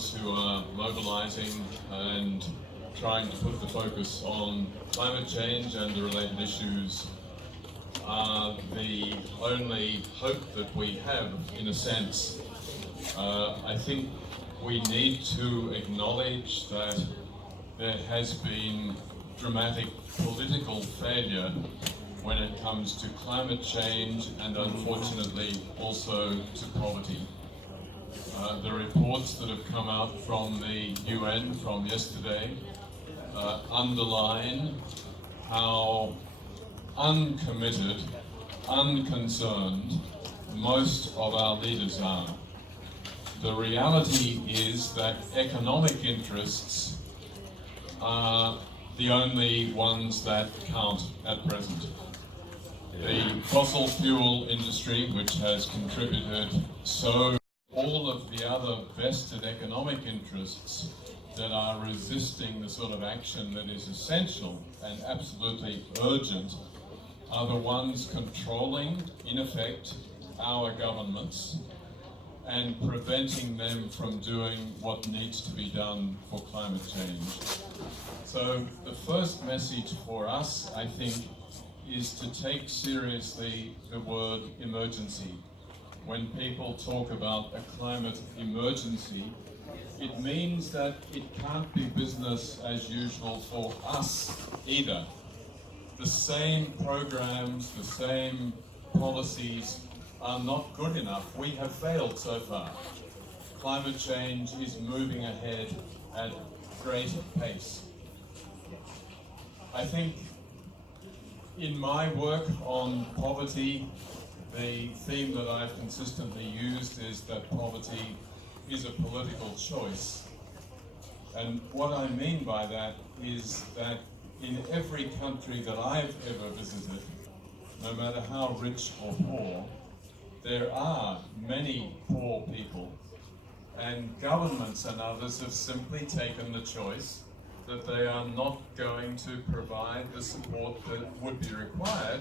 those who are mobilizing and trying to put the focus on climate change and the related issues are the only hope that we have, in a sense. I think we need to acknowledge that there has been dramatic political failure when it comes to climate change and unfortunately also to poverty. The reports that have come out from the UN from yesterday underline how uncommitted, unconcerned most of our leaders are. The reality is that economic interests are the only ones that count at present. The fossil fuel industry, which has contributed so all of the other vested economic interests that are resisting the sort of action that is essential and absolutely urgent are the ones controlling, in effect, our governments and preventing them from doing what needs to be done for climate change. So the first message for us, I think, is to take seriously the word emergency. When people talk about a climate emergency, it means that it can't be business as usual for us either. The same programs, the same policies are not good enough. We have failed so far. Climate change is moving ahead at great pace. I think in my work on poverty, the theme that I've consistently used is that poverty is a political choice. And what I mean by that is that in every country that I've ever visited, no matter how rich or poor, there are many poor people, and governments and others have simply taken the choice that they are not going to provide the support that would be required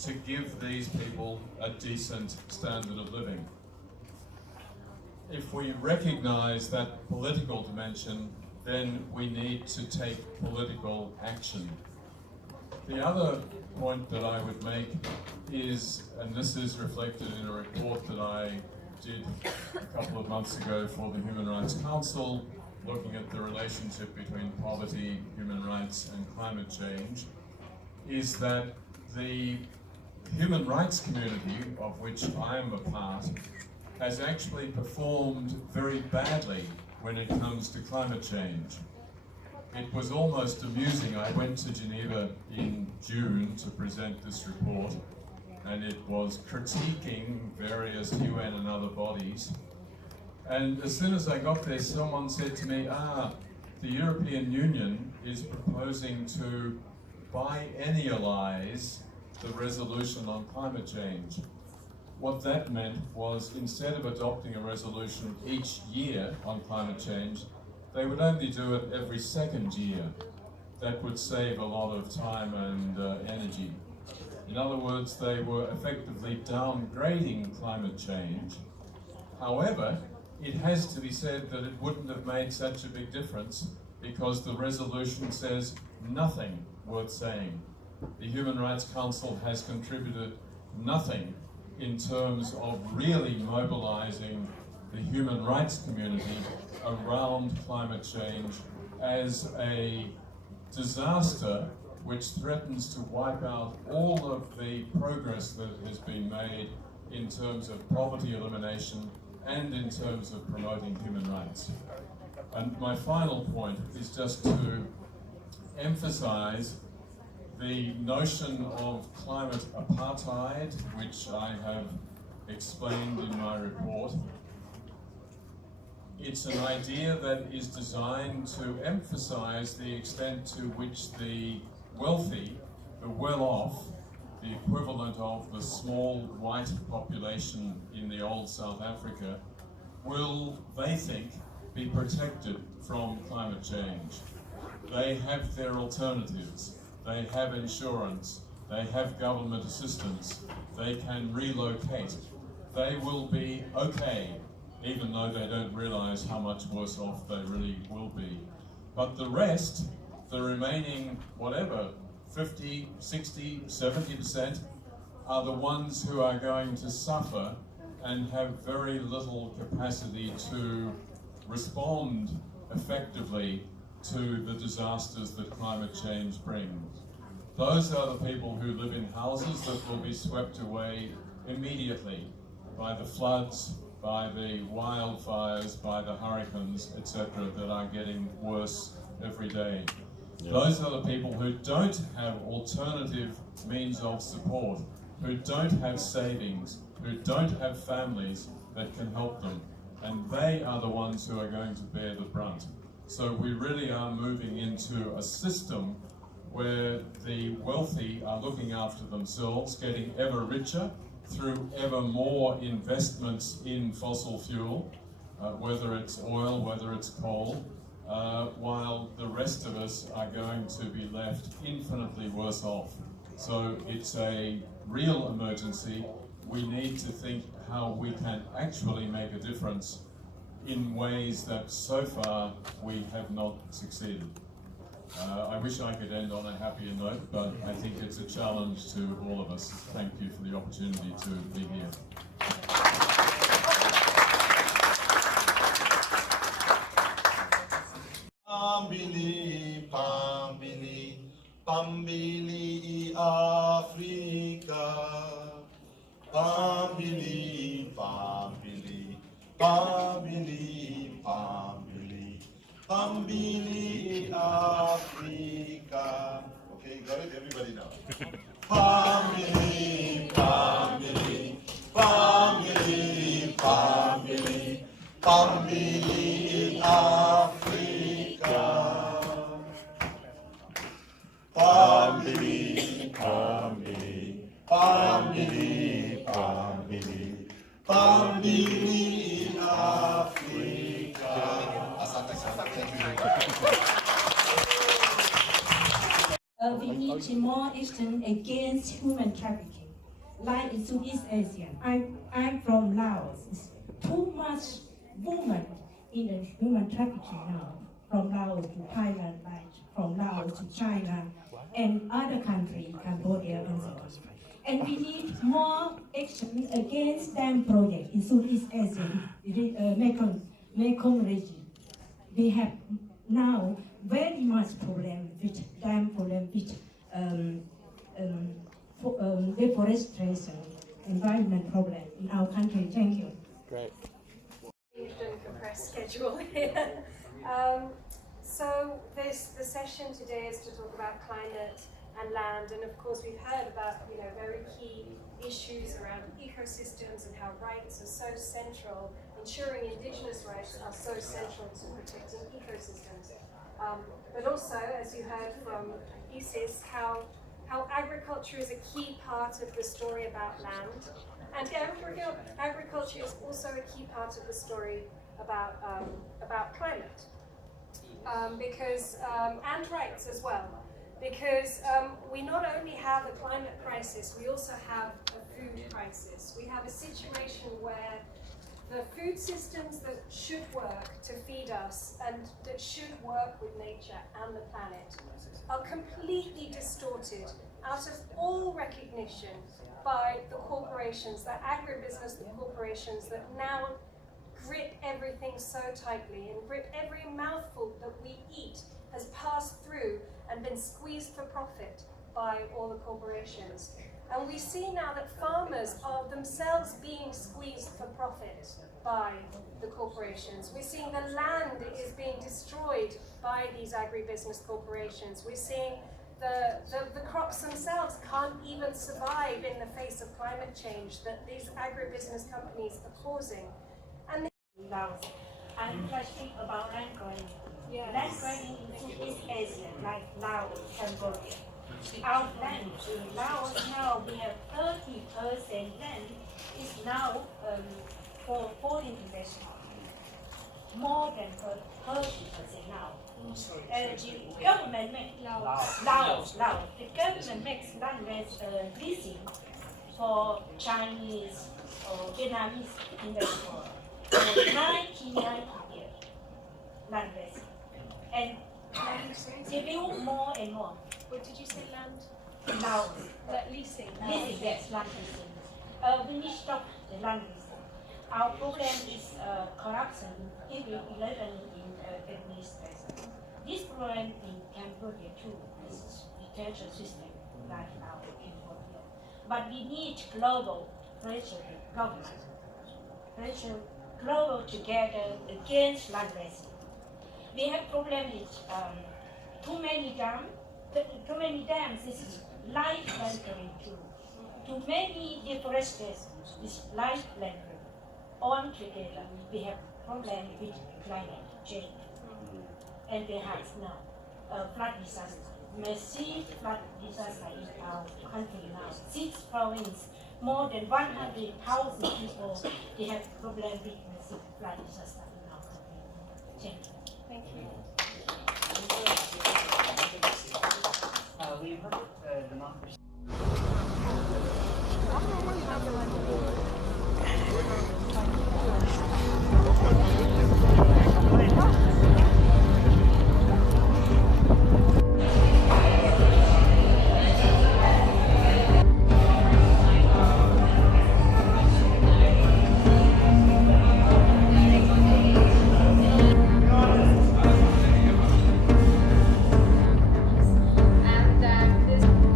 to give these people a decent standard of living. If we recognize that political dimension, then we need to take political action. The other point that I would make is, and this is reflected in a report that I did a couple of months ago for the Human Rights Council, looking at the relationship between poverty, human rights and climate change, is that the human rights community, of which I am a part, has actually performed very badly when it comes to climate change. It was almost amusing. I went to Geneva in June to present this report, and it was critiquing various UN and other bodies. And as soon as I got there, someone said to me, the European Union is proposing to biennialize the resolution on climate change. What that meant was, instead of adopting a resolution each year on climate change, they would only do it every second year. That would save a lot of time and energy. In other words, they were effectively downgrading climate change. However, it has to be said that it wouldn't have made such a big difference because the resolution says nothing worth saying. The Human Rights Council has contributed nothing in terms of really mobilizing the human rights community around climate change as a disaster which threatens to wipe out all of the progress that has been made in terms of poverty elimination and in terms of promoting human rights. And my final point is just to emphasize the notion of climate apartheid, which I have explained in my report. It's an idea that is designed to emphasize the extent to which the wealthy, the well-off, the equivalent of the small white population in the old South Africa, will, they think, be protected from climate change. They have their alternatives. They have insurance. They have government assistance. They can relocate. They will be okay. even though they don't realize how much worse off they really will be. But the rest, the remaining, whatever, 50, 60, 70%, are the ones who are going to suffer and have very little capacity to respond effectively to the disasters that climate change brings. Those are the people who live in houses that will be swept away immediately by the floods, by the wildfires, by the hurricanes, etc., that are getting worse every day. Yep. Those are the people who don't have alternative means of support, who don't have savings, who don't have families that can help them, and they are the ones who are going to bear the brunt. So we really are moving into a system where the wealthy are looking after themselves, getting ever richer through ever more investments in fossil fuel, whether it's oil, whether it's coal, while the rest of us are going to be left infinitely worse off. So it's a real emergency. We need to think how we can actually make a difference in ways that so far we have not succeeded. I wish I could end on a happier note, but I think it's a challenge to all of us. Thank you for the opportunity to be here. Pambili, Pambili, Pambili, Africa. Pambili, Pambili, Pambili, Pambili, Pambili, Africa. Okay, got it? Everybody now. Pambili, Pambili, Pambili, Pambili, Pambili, Africa. Pambili, Pambili, Pambili, Pambili, Pambili, Africa. We need more action against human trafficking, like in Southeast Asia. I'm from Laos. It's too much women in the human trafficking now, from Laos to Thailand, like from Laos to China, and other countries, Cambodia and so on. And we need more action against dam project in Southeast Asia, Mekong region. We have now very much problem with dam problem, with deforestation, environment problem in our country. Thank you. Great. Compressed schedule here. So the session today is to talk about climate and land, and of course we've heard about very key issues around ecosystems and how rights are so central, ensuring indigenous rights are so central to protecting ecosystems. But also, as you heard from Wiese, how agriculture is a key part of the story about land, and agriculture is also a key part of the story about climate, and rights as well. Because we not only have a climate crisis, we also have a food crisis. We have a situation where the food systems that should work to feed us and that should work with nature and the planet are completely distorted out of all recognition by the corporations, the agribusiness corporations that now grip everything so tightly and grip every mouthful that we eat has passed through and been squeezed for profit by all the corporations. And we see now that farmers are themselves being squeezed for profit by the corporations. We're seeing the land is being destroyed by these agribusiness corporations. We're seeing the crops themselves can't even survive in the face of climate change that these agribusiness companies are causing. And Laos. I'm questioning about land grabbing. Yes. Land grabbing in Southeast Asia, like Laos, Cambodia. Our land in Laos now, we have 30% land is now for foreign investment. More than 30% now. The government makes Laos. The government makes land leasing for Chinese or Vietnamese investors. 9 km land raising. And they build more and more. What did you say, land? Now, Leasing. leasing, yes, land leasing. We need to stop the land leasing. Our problem is corruption in 11 in administration. This problem in Cambodia too, is detention system like our Cambodia. But we need global pressure government, pressure global together against land leasing. We have problem with too many dams is light landfill too. Too many deforestation is light landfill. All together, we have problem with climate change. And we have now flood disaster, massive flood disaster in our country now. 6 provinces, more than 100,000 people, they have problem with massive flood disaster in our country. Thank you. Thank you. We've heard democracy.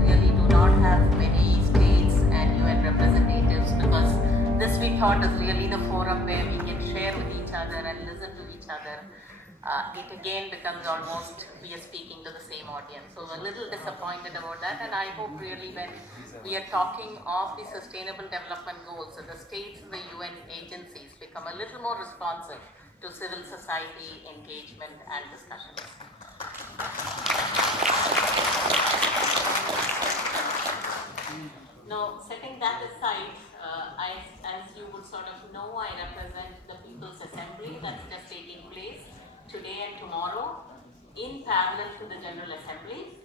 Really do not have many states and UN representatives, because this we thought is really the forum where we can share with each other and listen to each other. It again becomes almost we are speaking to the same audience. So we're a little disappointed about that, and I hope really when we are talking of the sustainable development goals, that the states and the UN agencies become a little more responsive to civil society engagement and discussions. Now, setting that aside, as you would sort of know, I represent the People's Assembly that's just taking place today and tomorrow in parallel to the General Assembly.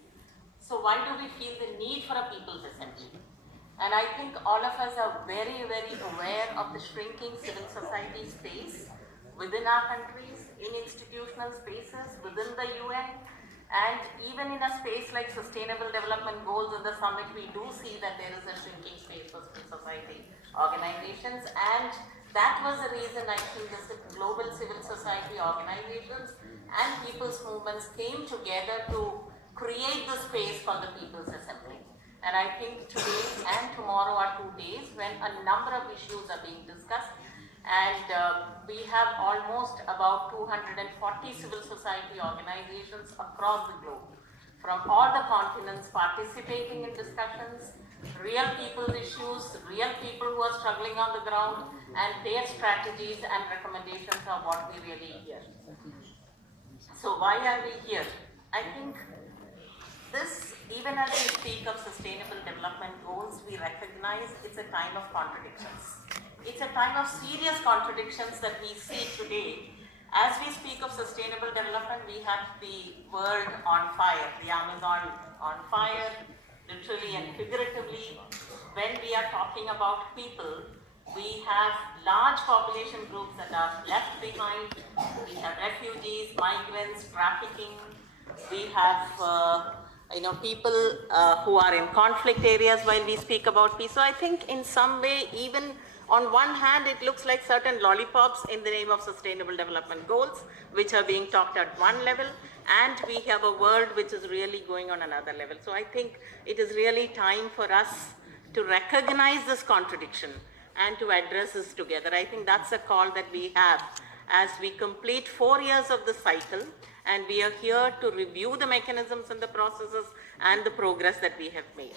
So why do we feel the need for a People's Assembly? And I think all of us are very, very aware of the shrinking civil society space within our countries, in institutional spaces, within the UN, and even in a space like Sustainable Development Goals in the summit, we do see that there is a shrinking space for civil society organizations, and that was the reason I think the global civil society organizations and people's movements came together to create the space for the People's Assembly. And I think today and tomorrow are 2 days when a number of issues are being discussed, and we have almost about 240 civil society organizations across the globe from all the continents participating in discussions, real people's issues, real people who are struggling on the ground, and their strategies and recommendations are what we really hear. So why are we here? I think this, even as we speak of sustainable development goals, we recognize it's a time of contradictions. It's a time of serious contradictions that we see today. As we speak of sustainable development, we have the world on fire, the Amazon on fire, literally and figuratively. When we are talking about people, we have large population groups that are left behind. We have refugees, migrants, trafficking. We have people who are in conflict areas while we speak about peace. So I think in some way, even on one hand, it looks like certain lollipops in the name of sustainable development goals, which are being talked at one level, and we have a world which is really going on another level. So I think it is really time for us to recognize this contradiction and to address this together. I think that's a call that we have as we complete 4 years of the cycle, and we are here to review the mechanisms and the processes and the progress that we have made.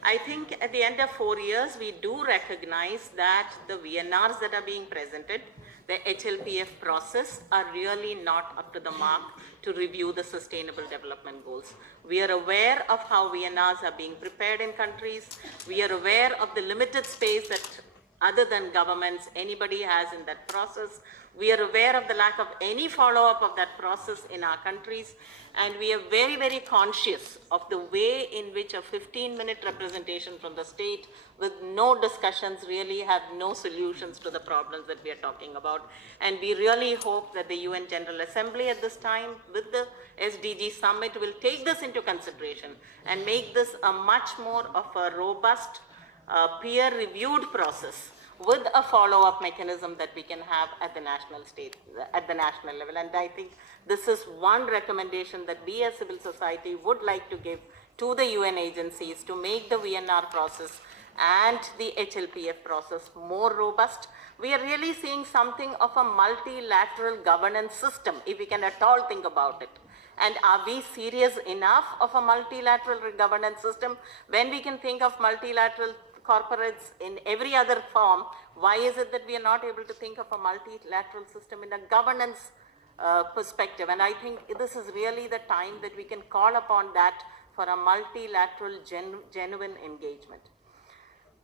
I think at the end of 4 years, we do recognize that the VNRs that are being presented, the HLPF process, are really not up to the mark to review the sustainable development goals. We are aware of how VNRs are being prepared in countries. We are aware of the limited space that other than governments, anybody has in that process. We are aware of the lack of any follow-up of that process in our countries, and we are very, very conscious of the way in which a 15-minute representation from the state with no discussions really have no solutions to the problems that we are talking about. And we really hope that the UN General Assembly at this time with the SDG Summit will take this into consideration and make this a much more of a robust, peer-reviewed process with a follow-up mechanism that we can have at the national level. And I think this is one recommendation that we as civil society would like to give to the UN agencies to make the VNR process and the HLPF process more robust. We are really seeing something of a multilateral governance system, if we can at all think about it. And are we serious enough of a multilateral governance system? When we can think of multilateral corporates in every other form, why is it that we are not able to think of a multilateral system in a governance perspective? And I think this is really the time that we can call upon that for a multilateral genuine engagement.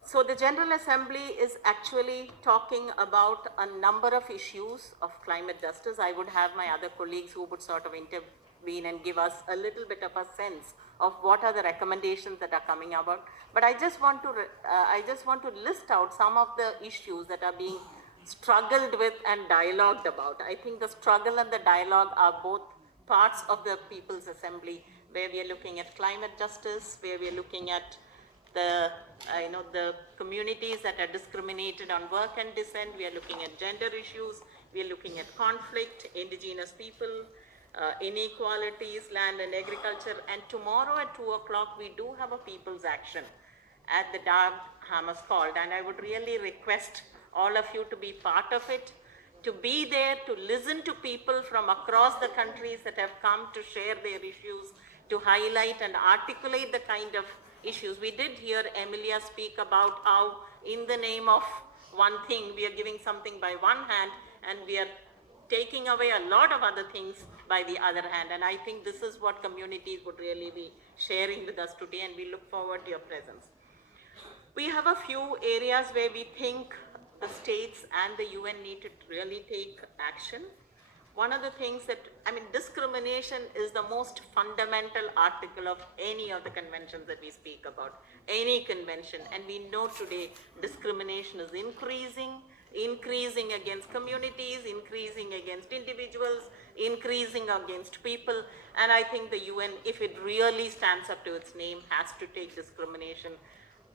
So the General Assembly is actually talking about a number of issues of climate justice. I would have my other colleagues who would sort of intervene and give us a little bit of a sense of what are the recommendations that are coming about. But I just want to list out some of the issues that are being struggled with and dialogued about. I think the struggle and the dialogue are both parts of the People's Assembly, where we are looking at climate justice, where we are looking at the communities that are discriminated on work and descent. We are looking at gender issues. We are looking at conflict, indigenous people, inequalities, land and agriculture. And tomorrow at 2 o'clock, we do have a people's action at the Dag Hammarskjöld. And I would really request all of you to be part of it, to be there, to listen to people from across the countries that have come to share their issues, to highlight and articulate the kind of issues. We did hear Emilia speak about how in the name of one thing, we are giving something by one hand and we are taking away a lot of other things by the other hand. And I think this is what communities would really be sharing with us today, and we look forward to your presence. We have a few areas where we think the states and the UN need to really take action. One of the things that, discrimination is the most fundamental article of any of the conventions that we speak about, any convention. And we know today discrimination is increasing against communities, increasing against individuals, increasing against people. And I think the UN, if it really stands up to its name, has to take discrimination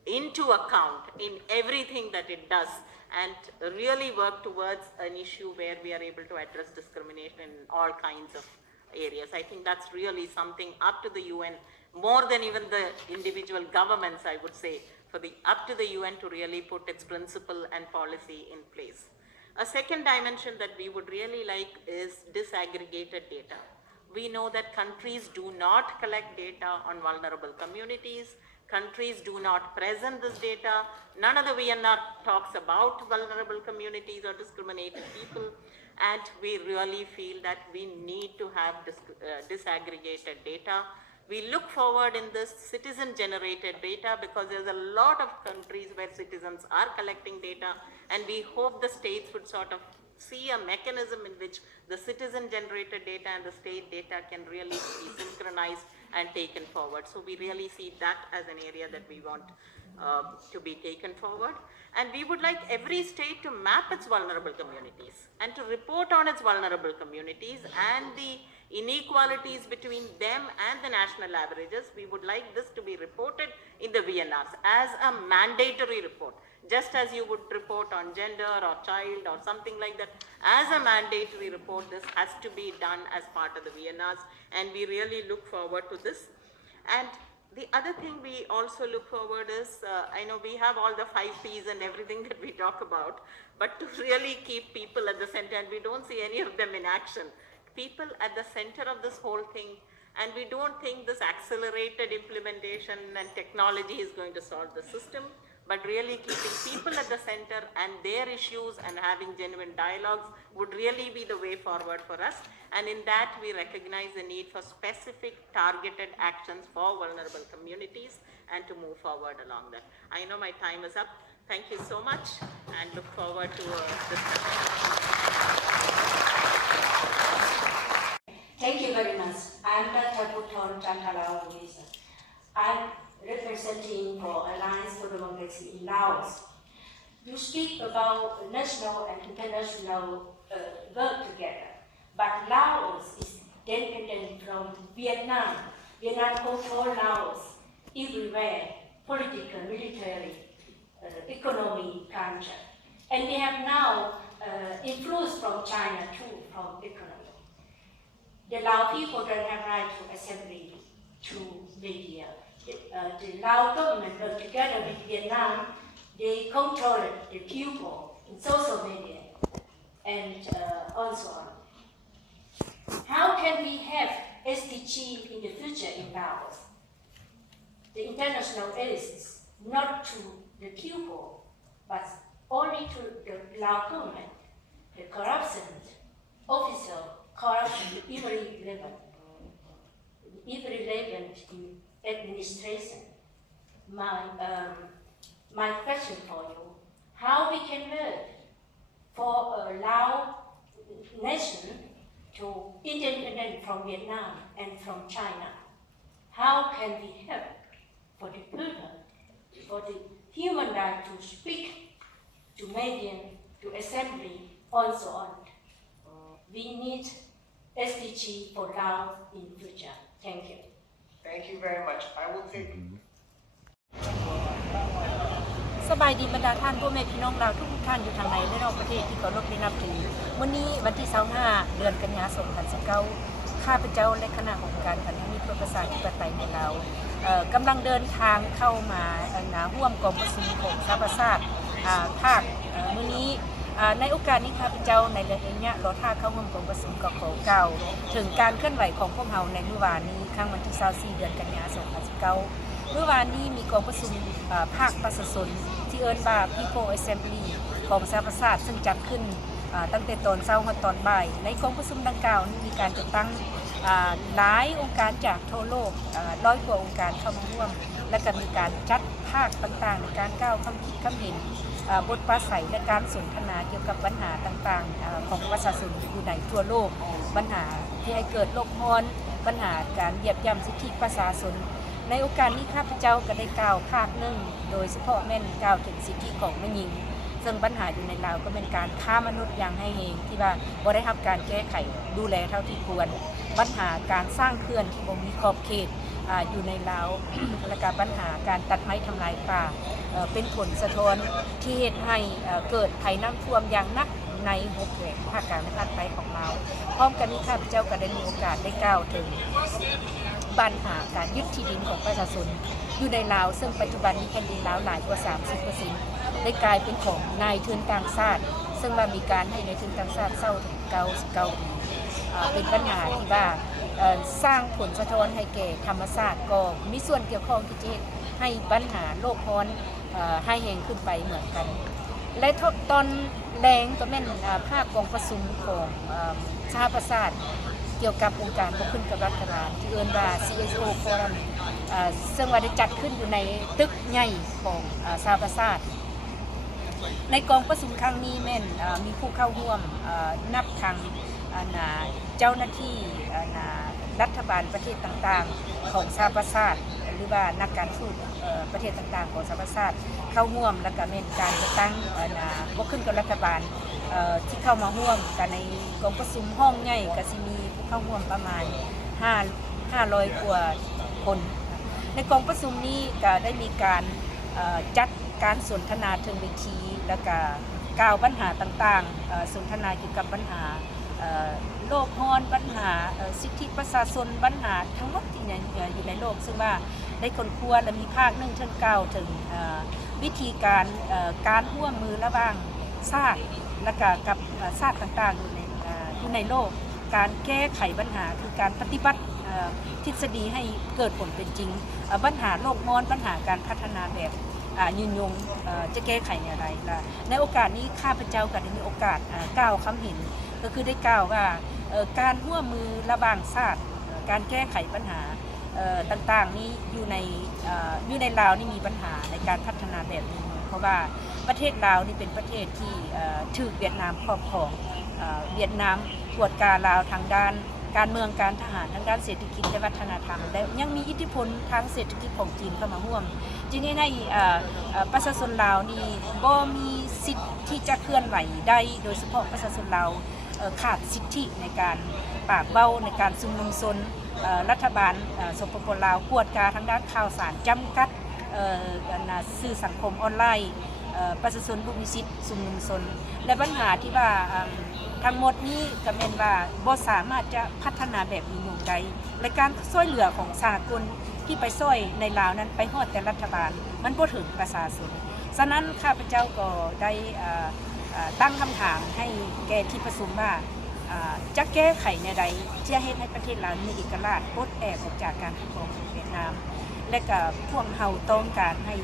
into account in everything that it does, and really work towards an issue where we are able to address discrimination in all kinds of areas. I think that's really something up to the UN, more than even the individual governments, I would say, up to the UN to really put its principle and policy in place. A second dimension that we would really like is disaggregated data. We know that countries do not collect data on vulnerable communities. Countries do not present this data. None of the VNR talks about vulnerable communities or discriminated people. And we really feel that we need to have disaggregated data. We look forward in this citizen-generated data because there's a lot of countries where citizens are collecting data, and we hope the states would sort of see a mechanism in which the citizen-generated data and the state data can really be synchronized and taken forward. So we really see that as an area that we want to be taken forward. And we would like every state to map its vulnerable communities and to report on its vulnerable communities and the inequalities between them and the national averages. We would like this to be reported in the VNRs as a mandatory report, just as you would report on gender or child or something like that. As a mandatory report, this has to be done as part of the VNRs, and we really look forward to this. And the other thing we also look forward is, I know we have all the 5 Ps and everything that we talk about, but to really keep people at the center, and we don't see any of them in action. People at the center of this whole thing, and we don't think this accelerated implementation and technology is going to solve the system, but really keeping people at the center and their issues and having genuine dialogues would really be the way forward for us. And in that, we recognize the need for specific targeted actions for vulnerable communities and to move forward along that. I know my time is up. Thank you so much and look forward to a discussion. Thank you very much. I'm Dr. Bounthone Chanthalavong Wiese. I'm representing for Alliance for Democracy in Laos. You speak about national and international work together, but Laos is dependent from Vietnam. Vietnam controls Laos everywhere, political, military, economy, culture. And we have now influence from China too, from economy. The Lao people don't have right to assembly, to media. The Lao government work together with Vietnam. They control the people in social media and also on. How can we have SDG in the future in Laos? The international aids not to the people, but only to the Lao government, the corruption, official corruption at every level in administration. My question for you, how we can work for a Lao nation to independent from Vietnam and from China? How can we help for the people, for the human right to speak, to media, to assembly, and so on? We need SDG for Laos in future. Thank you. Thank you very much. I will take สบายดีบรรดาท่านพ่อแม่พี่น้องเราทุกท่านอยู่ทางในและนอกประเทศที่เคารพนับถือวันนี้วันที่25เดือนกันยายน2019ข้าพเจ้าและคณะของการพันธมิตรเพื่อประชาธิปไตยในลาวกำลังเดินทางเข้ามาร่วมกองประชุมของสหประชาชาติภาคมื้อนี้ในโอกาสนี้ข้าพเจ้าในเรื่องนี้รอท่าเข้าร่วมกองประชุมก็ขอกล่าวถึงการเคลื่อนไหวของพวกเราในเมื่อวานนี้ครั้งวันที่24เดือนกันยายน2019เมื่อวานนี้มีกองประชุมภาคประชาชนที่เอิ้นว่า People Assembly ของสหประชาชาติซึ่งจัดขึ้นตั้งแต่ตอนเช้าถึงตอนบ่ายในกองประชุมดังกล่าวนี้มีการจัดตั้งหลายองค์การจากทั่วโลก100 กว่าองค์การเข้ามาร่วมและก็มีการจัดภาคต่างๆในการกล่าวคำคิดคำเห็นบทปราศัยและการสนทนาเกี่ยวกับปัญหาต่างๆของประชาชนอยู่ในทั่วโลกปัญหาที่ให้เกิดโลกร้อนปัญหาการเหยียบย่ำสิทธิประชาชนในโอกาสนี้ข้าพเจ้าก็ได้กล่าวภาคหนึ่งโดยเฉพาะแม่นกล่าวถึงสิทธิของแม่หญิงซึ่งปัญหาอยู่ในลาวก็เป็นการฆ่ามนุษย์อย่างให้เฮงที่ว่าบ่ได้รับการแก้ไขดูแลเท่าที่ควรปัญหาการสร้างเขื่อนที่บ่มีขอบเขตอยู่ในลาว และก็ปัญหาการตัดไม้ทำลายป่าเป็นผลสะท้อนที่เฮ็ดให้เกิดภัยน้ำท่วมอย่างหนักใน6 แห่งภาคกลางและภาคใต้ของลาวพร้อมกันนี้ข้าพเจ้าก็ได้มีโอกาสได้กล่าวถึงปัญหาการยึดที่ดินของประชาชนอยู่ในลาวซึ่งปัจจุบันนี้แผ่นดินลาวหลายกว่า 30% ได้กลายเป็นของนายทุนต่างชาติซึ่งว่ามีการให้นายทุนต่างชาติเช่าถึง99 ปีเป็นปัญหาที่ว่าสร้างผลสะท้อนให้แก่ธรรมชาติก็มีส่วนเกี่ยวข้องที่จะให้ปัญหาโลกร้อนให้แห้งขึ้นไปเหมือนกันและตอนแรงก็แม่นภาคกองประชุมของสหประชาชาติเกี่ยวกับองค์การบ่ขึ้นกับรัฐบาลที่เอิ้นว่า CSO Forum ซึ่งว่าได้จัดขึ้นอยู่ในตึกใหญ่ของสหประชาชาติในกองประชุมครั้งนี้แม่นมีผู้เข้าร่วมนับทางเจ้าหน้าที่รัฐบาลประเทศต่างๆของสหประชาชาติหรือว่านักการทูตประเทศต่างๆของสหประชาชาติเข้าร่วมและก็แม่นการจัดตั้งบ่ขึ้นกับรัฐบาลที่เข้ามาร่วมกันในกองประชุมห้องใหญ่ก็สิมีผู้เข้าร่วมประมาณ500 กว่าคนในกองประชุมนี้ก็ได้มีการจัดการสนทนาถึงเวทีแล้วก็กล่าวปัญหาต่างๆสนทนาเกี่ยวกับปัญหาโลกร้อนปัญหาสิทธิประชาชนปัญหาทั้งหมดที่อยู่ในโลกซึ่งว่าได้คนครัวและมีภาค1ถึง9ถึงวิธีการร่วมมือระหว่างชาติและกับชาติต่างๆอยู่ในโลกการแก้ไขปัญหาคือการปฏิบัติทฤษฎีให้เกิดผลเป็นจริงปัญหาโลกร้อนปัญหาการพัฒนาแบบยืนยงจะแก้ไขอย่างไรล่ะในโอกาสนี้ข้าพเจ้าก็ได้มีโอกาสกล่าวคำเห็นก็คือได้กล่าวว่าการร่วมมือระหว่างชาติการแก้ไขปัญหาต่างๆนี้อยู่ในลาวนี่มีปัญหาในการพัฒนาแบบนี้เพราะว่า ประเทศลาวนี่เป็นประเทศที่ถูกเวียดนามครอบครองเวียดนามกวดกาลาวทางด้านการเมืองการทหารทางด้านเศรษฐกิจและวัฒนธรรมและยังมีอิทธิพลทางเศรษฐกิจของจีนเข้ามาร่วมทีนี้ในประชาชนลาวนี่บ่มีสิทธิ์ที่จะเคลื่อนไหวได้โดยเฉพาะประชาชนลาวขาดสิทธิในการปากเบ้าในการชุมนุมชนรัฐบาลสปปลาวกวดกาทางด้านข่าวสารจำกัดสื่อสังคมออนไลน์ประชาชนผู้มีสิทธิ์ชุมนุมชนและปัญหาที่ว่าทั้งหมดนี้ก็เป็นว่าบ่สามารถจะพัฒนาแบบมีอยู่ใดและการช่วยเหลือของสากลที่ไปช่วยในลาวนั้นไปฮอดแต่รัฐบาลมันบ่ถึงประชาชนฉะนั้นข้าพเจ้าก็ได้ตั้งคำถามให้แก่ที่ประชุมว่าจะแก้ไขในใดที่จะให้ประเทศลาวมีเอกราชปลดแอกออกจากการปกครองของเวียดนามและก็พวกเฮาต้องการให้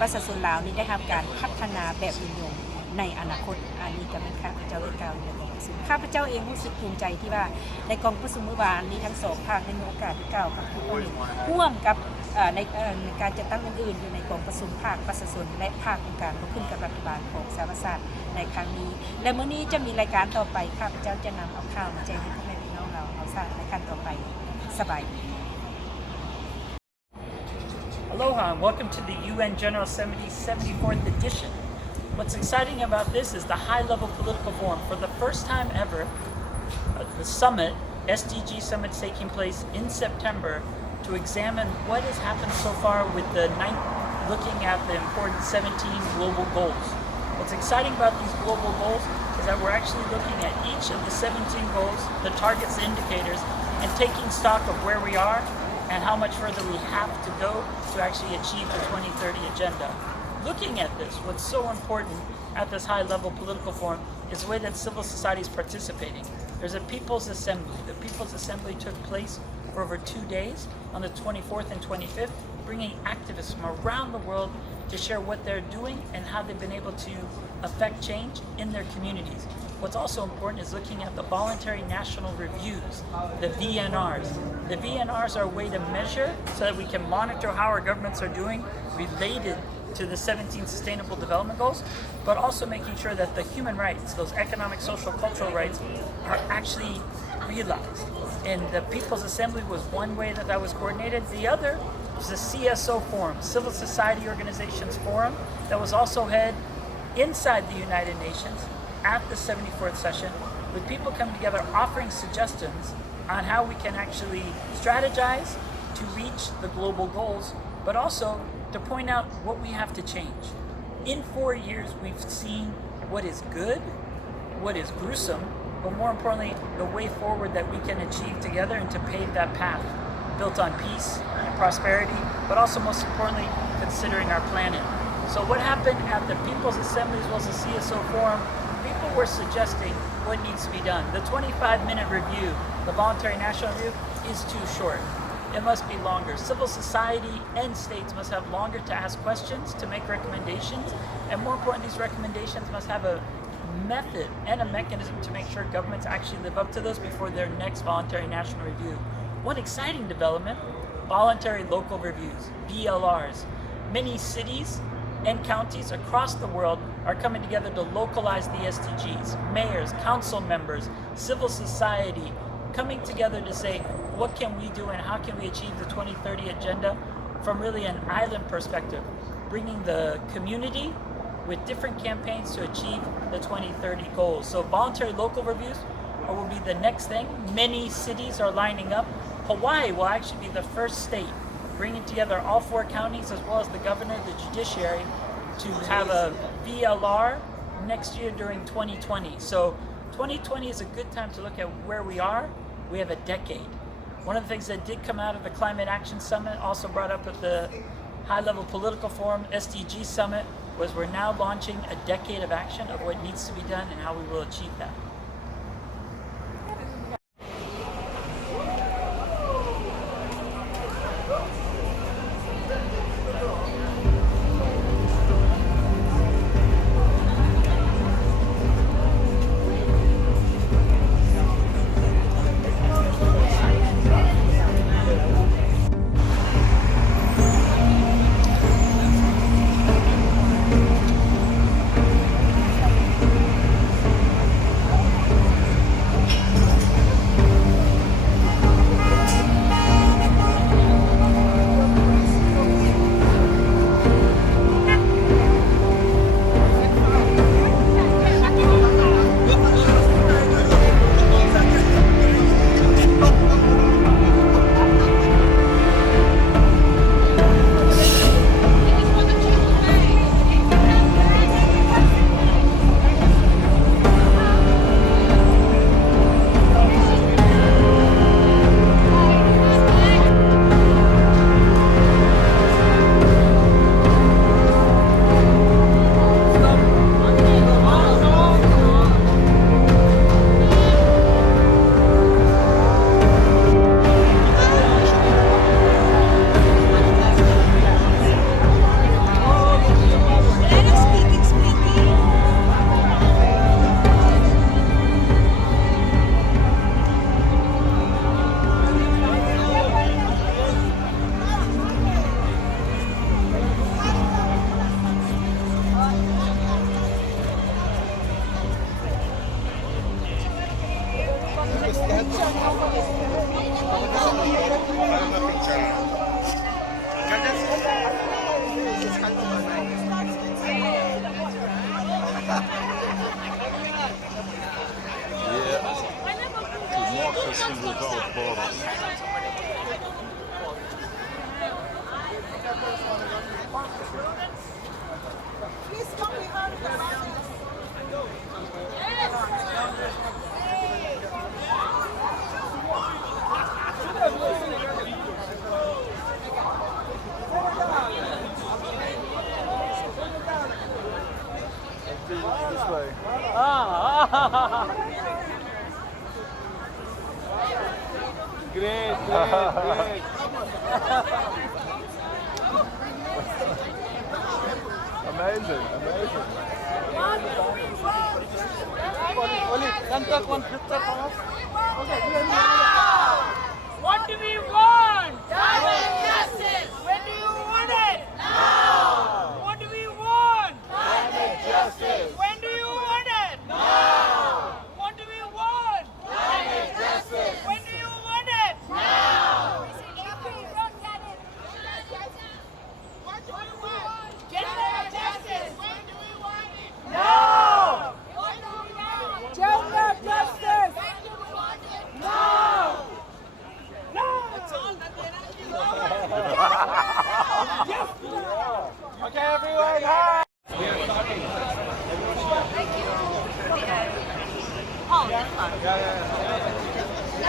ประชาชนลาวนี้ได้รับการพัฒนาแบบนิยมในอนาคตอันนี้ก็เป็นข้าพเจ้าได้กล่าวในกองประชุมข้าพเจ้าเองรู้สึกภูมิใจที่ว่าในกองประชุมเมื่อวานนี้ทั้งสองภาคได้มีโอกาสได้กล่าวกับทุกคนร่วมกับในการจัดตั้งอื่นๆอยู่ในกองประชุมภาคประชาชนและภาคองค์การร่วมขึ้นกับรัฐบาลของสหรัฐในครั้งนี้และเมื่อนี้จะมีรายการต่อไปข้าพเจ้าจะนำเอาข่าวมาแจ้งให้พ่อแม่พี่น้องเราทราบในขั้นต่อไปสบายดี Aloha and welcome to the UN General Assembly 74th edition. What's exciting about this is the high-level political forum. For the first time ever, the summit, SDG summit, is taking place in September to examine what has happened so far with looking at the important 17 global goals. What's exciting about these global goals is that we're actually looking at each of the 17 goals, the targets, the indicators, and taking stock of where we are and how much further we have to go to actually achieve the 2030 agenda. Looking at this, what's so important at this high-level political forum is the way that civil society is participating. There's a People's Assembly. The People's Assembly took place for over 2 days on the 24th and 25th, bringing activists from around the world to share what they're doing and how they've been able to affect change in their communities. What's also important is looking at the voluntary national reviews, the VNRs. The VNRs are a way to measure so that we can monitor how our governments are doing related to the 17 Sustainable Development Goals, but also making sure that the human rights, those economic, social, cultural rights, are actually realized. And the People's Assembly was one way that was coordinated. The other was the CSO Forum, Civil Society Organizations Forum, that was also held inside the United Nations at the 74th session, with people coming together offering suggestions on how we can actually strategize to reach the global goals, but also to point out what we have to change. In 4 years, we've seen what is good, what is gruesome, but more importantly, the way forward that we can achieve together and to pave that path built on peace and prosperity, but also most importantly, considering our planet. So what happened at the People's Assembly as well as the CSO Forum, people were suggesting what needs to be done. The 25-minute review, the voluntary national review, is too short. It must be longer. Civil society and states must have longer to ask questions, to make recommendations, and more important, these recommendations must have a method and a mechanism to make sure governments actually live up to those before their next voluntary national review. One exciting development, voluntary local reviews, VLRs. Many cities and counties across the world are coming together to localize the SDGs. Mayors, council members, civil society, coming together to say, what can we do and how can we achieve the 2030 agenda from really an island perspective, bringing the community with different campaigns to achieve the 2030 goals. So voluntary local reviews will be the next thing. Many cities are lining up. Hawaii will actually be the first state, bringing together all 4 counties as well as the governor, the judiciary, to have a VLR next year during 2020. So 2020 is a good time to look at where we are. We have a decade. One of the things that did come out of the Climate Action Summit, also brought up at the High-Level Political Forum, SDG Summit, was we're now launching a decade of action of what needs to be done and how we will achieve that. Democracy without borders. This way. Great. Amazing. Oli, can take one picture for us? What do we want? Justice! When do you want it? Now! What do we want? Justice. When do you want it? Now! What do we want? Justice. When do you want it? Now. What do we want? Gender justice! When do we want it? Now. What do we want? Gender justice. When do we want it? Now. Okay, everyone, hi!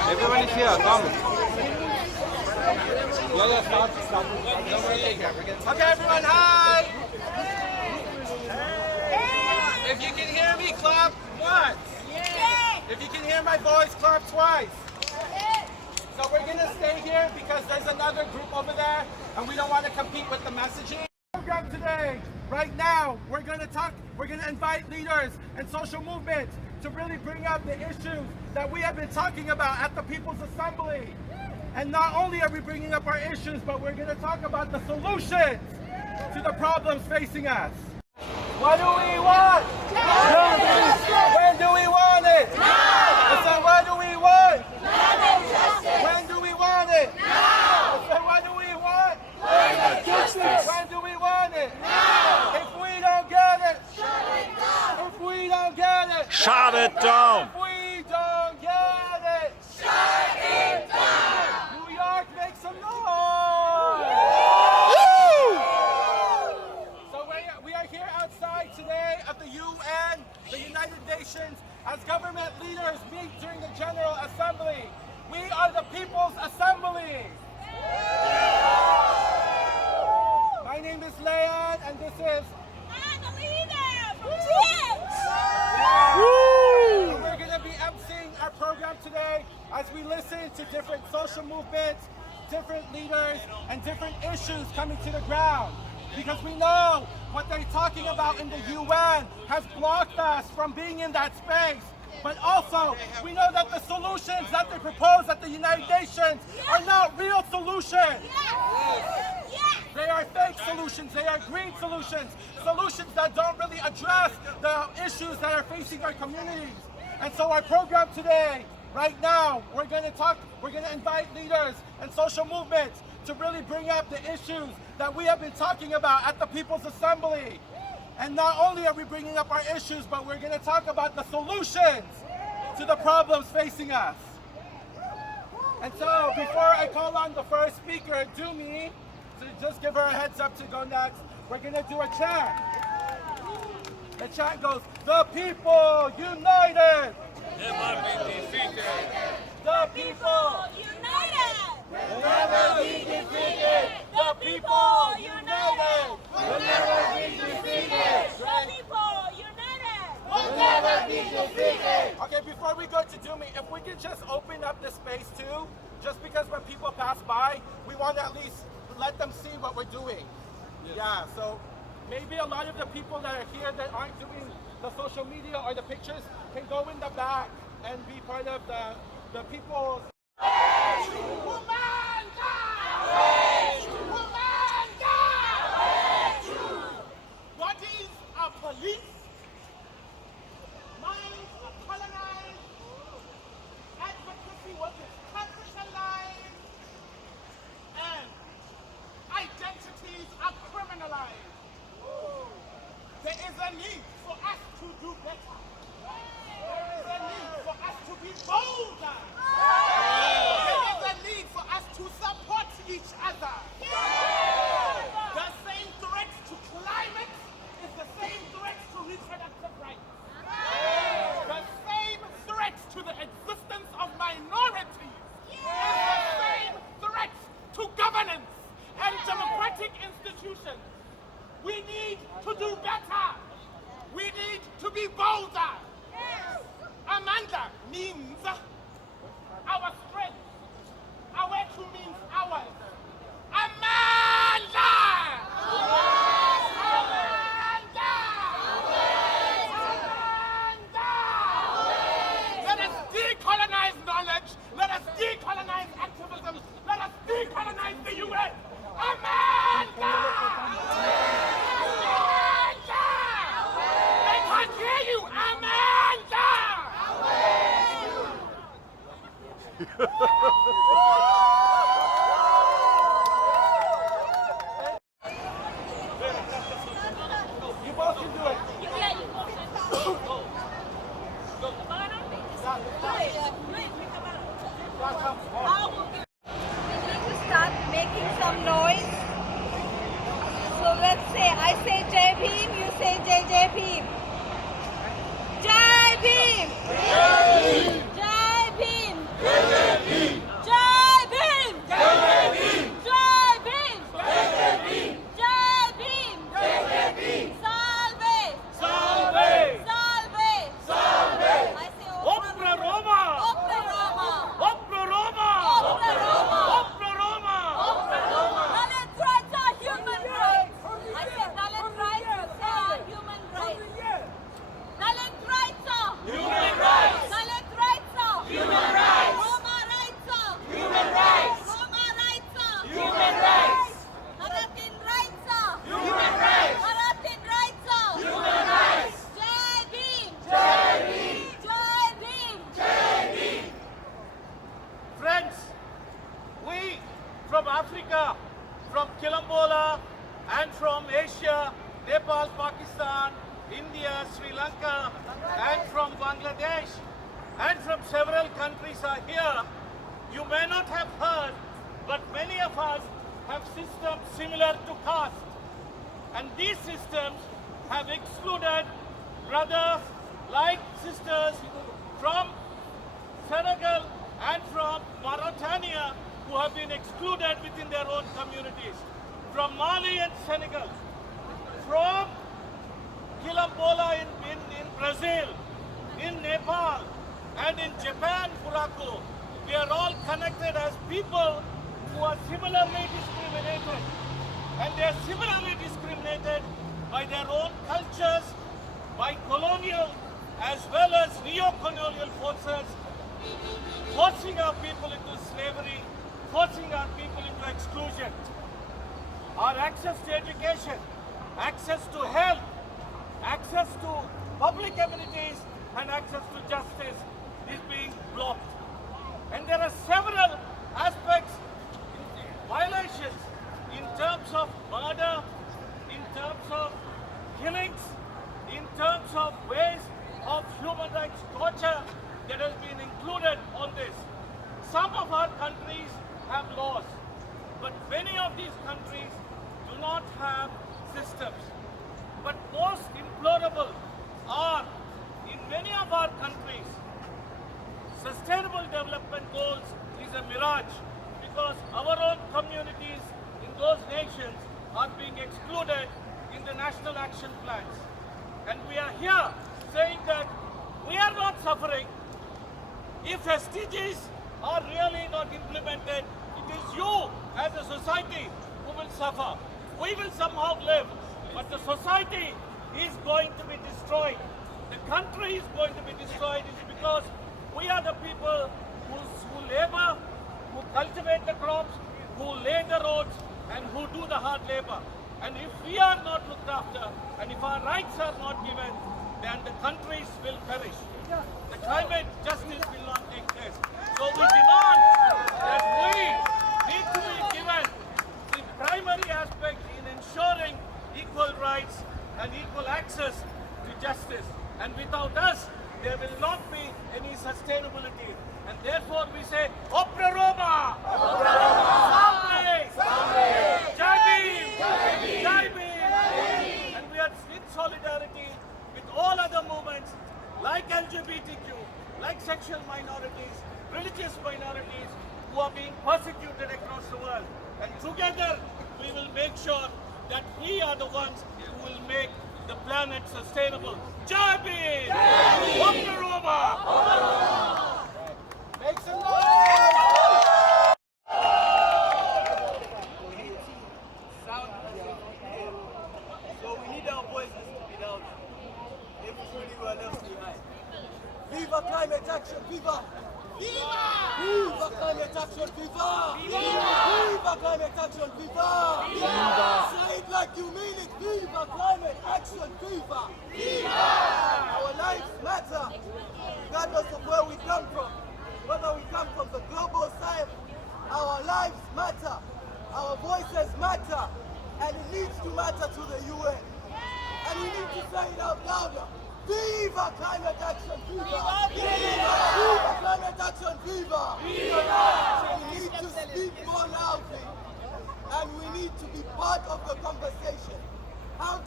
Everyone is here, come. Stop. Okay, everyone, hi! If you can hear me, clap once. If you can hear my voice, clap twice. So we're gonna stay here because there's another group over there and we don't want to compete with the messaging. Program today, right now, we're gonna invite leaders and social movements to really bring up the issues that we have been talking about at the People's Assembly. And not only are we bringing up our issues, but we're gonna talk about the solutions to the problems facing us. What do we want? Justice! When do we want it? Now! I said, what do we want? Justice! When do we want it? Now! I said, what do we want? Justice! When do we want it? Now! If we don't get it, shut it down! If we don't get it, Shut it down. if we don't get it, Shut it down. New York, make some noise! So we are here outside today of the UN, the United Nations, as government leaders meet during the General Assembly. We are the People's Assembly. My name is Leon, and this is... I'm a leader from And we're going to be emceeing our program today as we listen to different social movements, different leaders, and different issues coming to the ground. Because we know what they're talking about in the UN has blocked us from being in that space. But also, we know that the solutions that they propose at the United Nations are not real solutions. They are fake solutions, they are green solutions, solutions that don't really address the issues that are facing our communities. And so our program today, right now, we're going to invite leaders and social movements to really bring up the issues that we have been talking about at the People's Assembly. And not only are we bringing up our issues, but we're going to talk about the solutions to the problems facing us. And so before I call on the first speaker, Dumi, to just give her a heads up to go next, we're going to do a chant. The chant goes, the people united! Never be defeated. The people United. will never be defeated! The people united! Will never be defeated. The people united. Will never be defeated! Okay, before we go to Dumi, if we can just open up the space too, just because when people pass by, we want to at least let them see what we're doing. Yeah, so maybe a lot of the people that are here that aren't doing the social media or the pictures can go in the back and be part of the people's... What is a police? Minds are colonized, advocacy You both can do it. We need to start making some noise. So let's say, I say Jai Bhim, you say Jai Bhim. Jai Bhim! Jai Bhim! Jai Bhim! Jai Bhim! Jai Bhim! Jai Bhim! Jai Bhim! Salve! Salve! Salve! Salve! I say Opera Roma! Opera Roma! Opera Roma! Opera Roma! Opera Roma! Opera Roma! Dalit rights are human rights! I said Dalit rights are human rights! Dalit rights are Human rights! Dalit rights are Human rights! Roma rights are Human rights! Roma rights are Human rights! Maratin rights are Human rights! Maratin rights are Human rights! Jai Bhim! Jai Bhim! Jai Bhim! Jai Bhim! Friends, we from Africa, from Kilambola, and from Asia, Nepal, Pakistan, India, Sri Lanka, and from Bangladesh, and from several countries are here. You may not have heard, but many of us have systems similar to caste. And these systems have excluded brothers like sisters from Senegal and from Mauritania who have been excluded within their own communities. From Mali and Senegal, from Kilambola in Brazil, in Nepal, and in Japan, Furaku, we are all connected as people who are similarly discriminated. And they are similarly discriminated by their own cultures, by colonial as well as neo-colonial forces, forcing our people into slavery, forcing our people into exclusion. Our access to education, access to health, access to public amenities, and access to justice is being blocked. And there are several aspects, violations in terms of murder, in terms of killings, in terms of ways of human rights torture that has been included on this. Some of our countries have laws, but many of these countries do not have systems. But most implorable are, in many of our countries, sustainable development goals is a mirage because our own communities in those nations are being excluded in the national action plans. And we are here saying that we are not suffering. If SDGs are really not implemented, it is you as a society who will suffer. We will somehow live, but the society is going to be destroyed. The country is going to be destroyed. It's because we are the people who labor, who cultivate the crops, who lay the roads, and who do the hard labor. And if we are not looked after, and if our rights are not given, then the countries will perish. The climate justice will not take place. So we demand that we need to be given the primary aspect in ensuring equal rights and equal access to justice. And without us, there will not be any sustainability. And therefore we say, Opera Roma! Opera Roma! Salve! Salve! Jai Bhim! Jai Bhim! And we are in solidarity with all other movements like LGBTQ, like sexual minorities, religious minorities who are being persecuted across the world. And together we will make sure that we are the ones who will make the planet sustainable. Jai Bhim! Opera Roma! Opera Roma! Make some noise! So we need our voices to be loud. If truly we are left behind. Viva climate action! Viva! Viva! Viva climate action! Viva! Viva! Viva climate action! Viva! Viva! Say it like you mean it! Viva climate action! Viva! Viva! Our lives matter, regardless of where we come from. Whether we come from the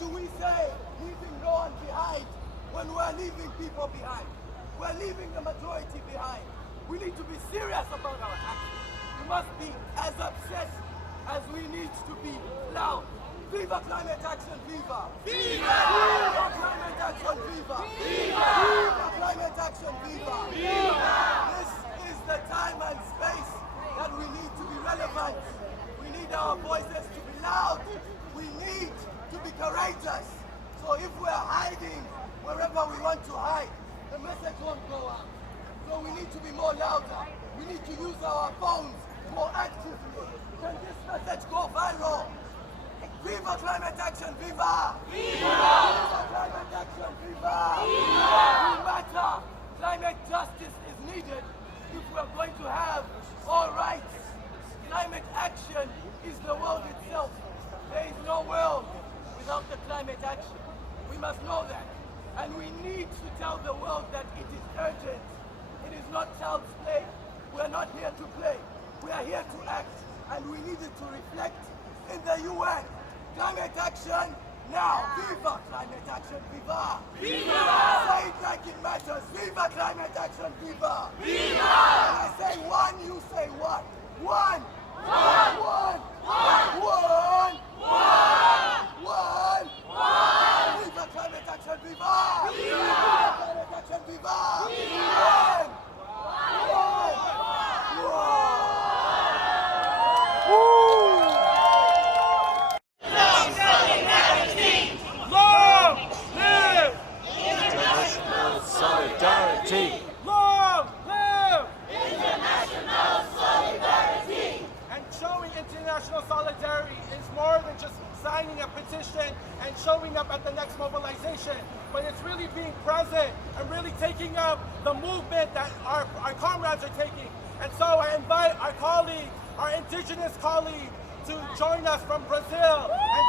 do we say leaving no one behind when we're leaving people behind? We're leaving the majority behind. We need to be serious about our action. We must be as upset as we need to be loud. Viva climate action, viva! Viva! Viva climate action, viva! Viva! Viva climate action, viva! Viva! This is the time and space that we need to be relevant. We need our voices to be loud. We need to be courageous. So if we're hiding wherever we want to hide, the message won't go out. So we need to be more louder. We need to use our phones more actively. Can this message go viral? Viva climate action, viva! Viva! Viva climate action, viva! Viva! We matter. Climate justice is needed if we're going to have all rights. Climate action is the world itself. There is no world without the climate action. We must know that. And we need to tell the world that it is urgent. It is not child's play. We're not here to play. We are here to act. And we need it to reflect in the UN. Climate action now. Viva climate action, viva! Viva! Say it like it matters. Viva climate action, viva! Viva! When I say one, you say what? One! One! One! One! One! One! Viva climate action, viva! Viva! Climate action, viva! Viva! One! One! Solidarity! Long live! International solidarity! And showing international solidarity is more than just signing a petition and showing up at the next mobilization, but it's really being present and really taking up the movement that our comrades are taking. And so I invite our colleague, our indigenous colleague, to join us from Brazil and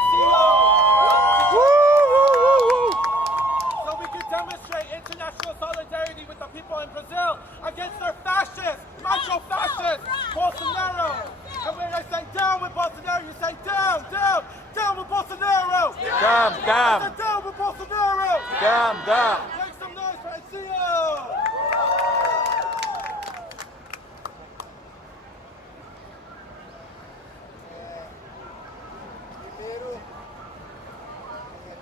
so we can demonstrate international solidarity with the people in Brazil against their fascist, macho-fascist, Bolsonaro. And when I say down with Bolsonaro, you say down, down, down with Bolsonaro. Down, down. I said down with Bolsonaro. Down, down. Make some noise for Ancio. Primeiro,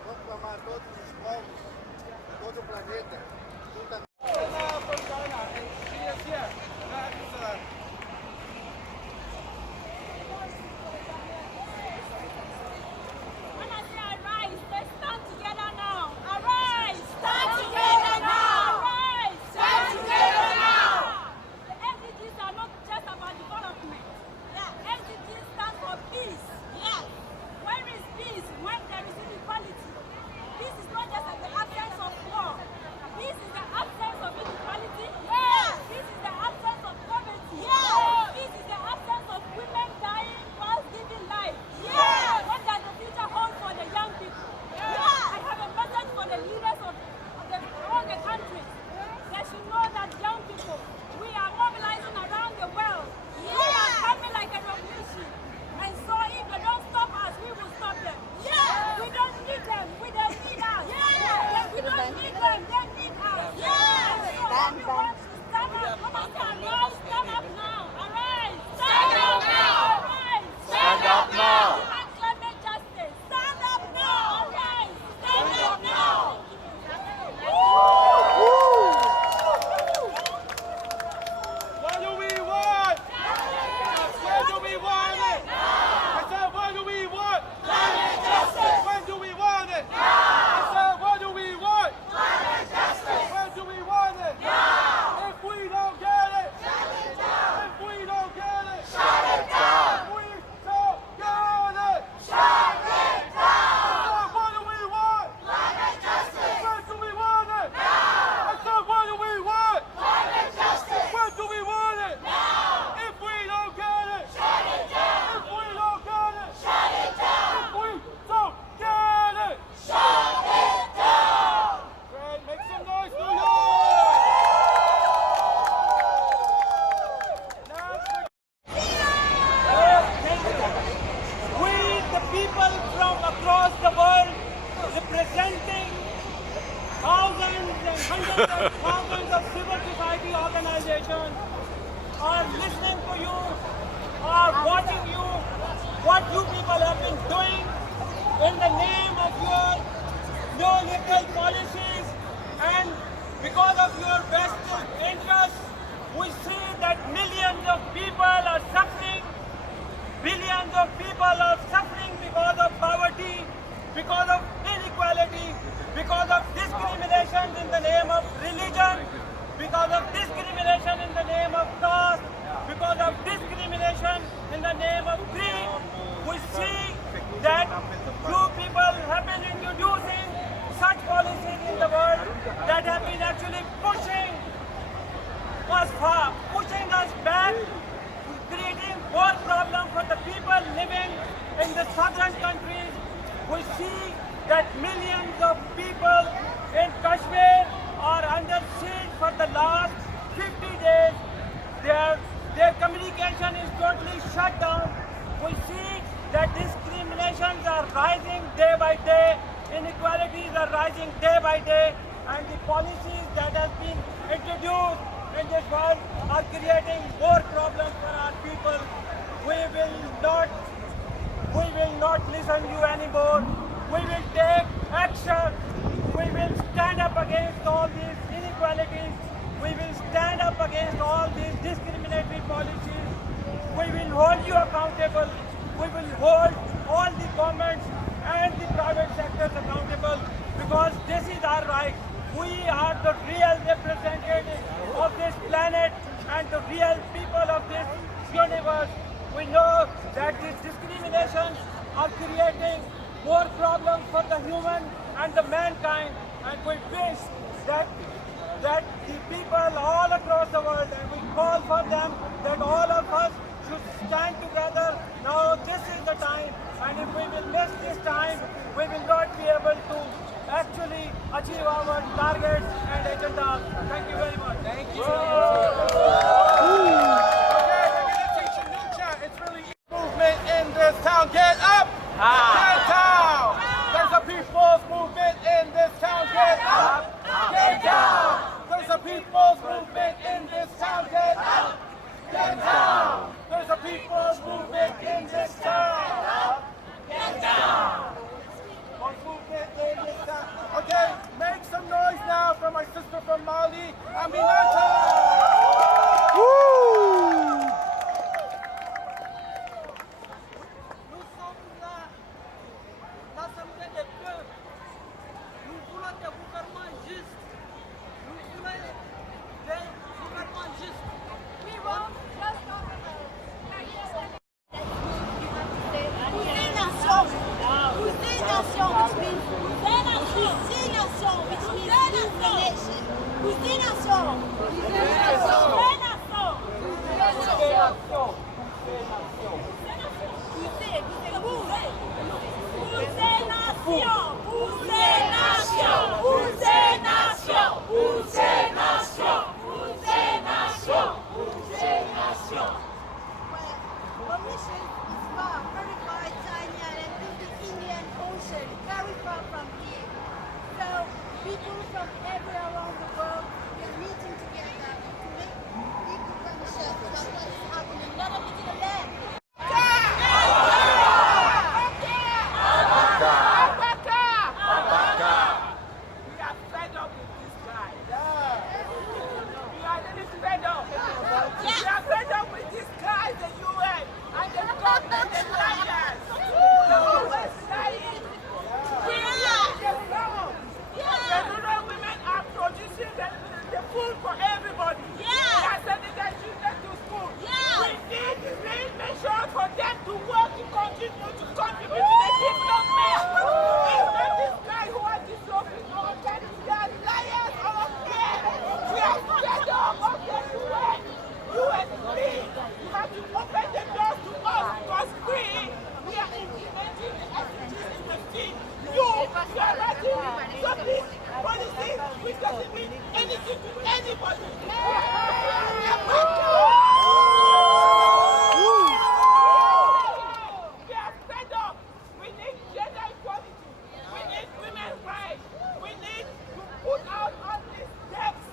proclamar todos os povos de todo o planeta juntamente. When I say arise, let's stand together now. Arise! Stand together now! Arise! Stand together now! The SDGs are not just about development. Yeah. SDGs stand for peace. Yeah. Where is peace when there is inequality? Peace is not just the absence of war. Peace is the absence of inequality. Yeah. Peace is the absence of poverty. Yeah. Peace is the absence of women dying while giving life. Yeah. What does the future hold for the young people? Yeah. I have a message for the leaders of all the countries. They should know that young people, we are mobilizing around the world. Yeah. We are coming like a revolution. And so if they don't stop us, we will stop them. Yeah. We don't need them. We don't need us. Yeah. We don't need them. They need us. Yeah. So we want to stand up. Come on, arise. Stand up now. Arise. Stand up now. Arise. Stand up now. Demand climate justice. Stand up now. Arise. Stand up now. What do we want? When do we want it? I said, what do we want? Climate justice. When do we want it? Now. I said, what do we want? Climate justice. When do we want it? Now. thousands of civil society organizations are listening to you, are watching you, what you people have been doing in the name of your neoliberal policies, and because of your vested interests, we see that millions of people are suffering, billions of people are suffering because of poverty, because of inequality, because of discrimination in the name of religion, because of discrimination in the name of caste, because of discrimination in the name of creed. We see that you people have been introducing such policies in the world that have been actually pushing us back, creating more problems for the people living in the southern countries. We see that millions of people in Kashmir are under siege for the last 50 days. Their communication is totally shut down. We see that discriminations are rising day by day, inequalities are rising day by day, and the policies that have been introduced in this world are creating more problems for our people. We will not listen to you anymore. We will take action. We will stand up against all these inequalities. We will stand up against all these discriminatory policies. We will hold you accountable. We will hold all the governments and the private sectors accountable, because this is our right. We are the real representatives of this planet and the real people of this universe. We know that these discriminations are creating more problems for the human and the mankind, and we wish that the people all across the world, and we call for them that all of us should stand together. Now this is the time, and if we will miss this time, we will not be able to actually achieve our targets and agendas. Thank you very much. Thank you. It's really movement in this town. Get up! Get down! There's a people's movement in this town. Get up! Get down! There's a people's movement in this town. Get up! Get down! There's a people's movement in this town. Get down! Movement in this town. Okay, make some noise now for my sister from Mali, Aminata! Nous sommes là, l'Assemblée des peuples. Nous voulons des gouvernements justes. Nous voulons des gouvernements justes. We won't just talk about Mauritius is far, very far China and to the Indian Ocean, very far from here. So people from everywhere around the world are meeting together to make equal conditions about what is happening, not only to the land. We are fed up with this guy. We are really fed up. We are fed up with this guy, the UN, and the government, the liars. They're always lying. We are the problem. The rural women are producing the food for everybody. They are sending their children to school. We need the main measure for them to work to contribute to the development. It's not this guy who has this office. No, they are liars, all of them. We are fed up of the UN. UN, please, you have to open the doors to us because we are implementing the SDGs in the field. You are writing so this policy which doesn't mean anything to anybody. We are fed up. We need gender equality. We need women's rights. We need to put out all these debts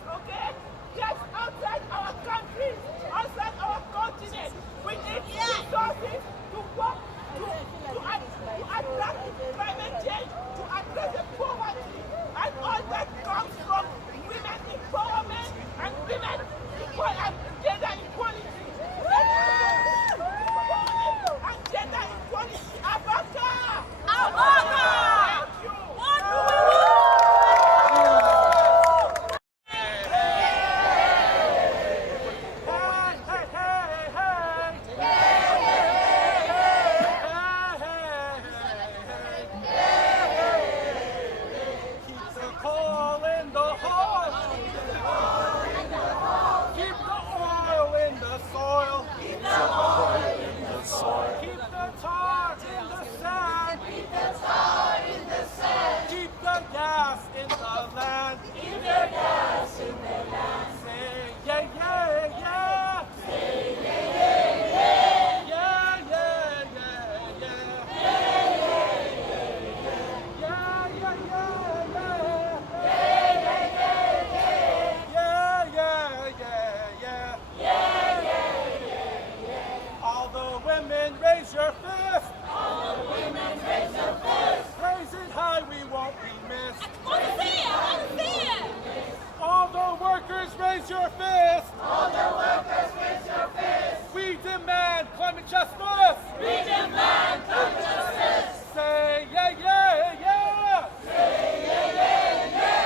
raise your fist. All the workers, raise your fist. We demand climate justice. We demand climate justice. Say yeah, yeah, yeah. Say yeah, yeah, yeah.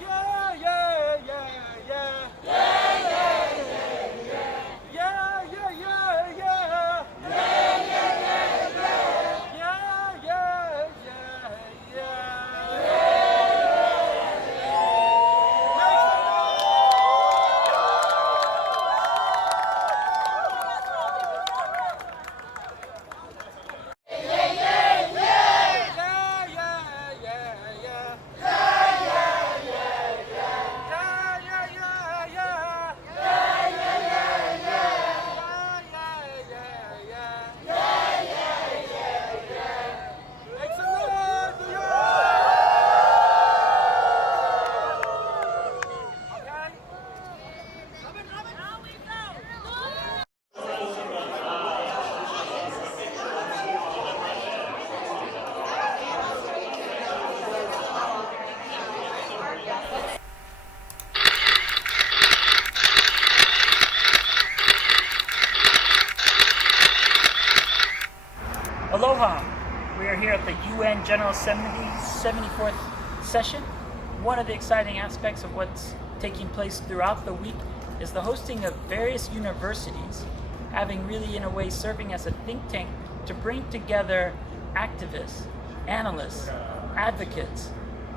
Yeah, yeah, yeah, yeah. Yeah, yeah, yeah, yeah. Yeah, yeah, yeah, yeah. Yeah, yeah, yeah, yeah. Yeah, yeah, yeah, yeah. Aloha! We are here at the UN General Assembly 74th session. One of the exciting aspects of what's taking place throughout the week is the hosting of various universities, having really in a way serving as a think tank to bring together activists, analysts, advocates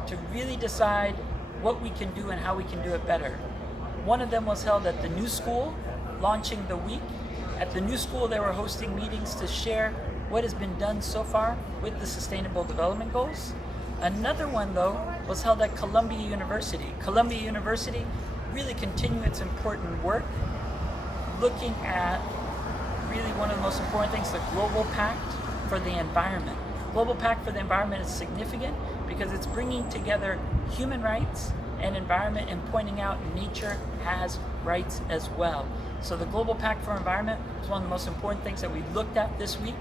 to really decide what we can do and how we can do it better. One of them was held at the New School, launching the week. At the New School, they were hosting meetings to share what has been done so far with the Sustainable Development Goals. Another one, though, was held at Columbia University. Columbia University really continued its important work, looking at really one of the most important things, the Global Pact for the Environment. Global Pact for the Environment is significant because it's bringing together human rights and environment and pointing out nature has rights as well. So the Global Pact for Environment is one of the most important things that we looked at this week.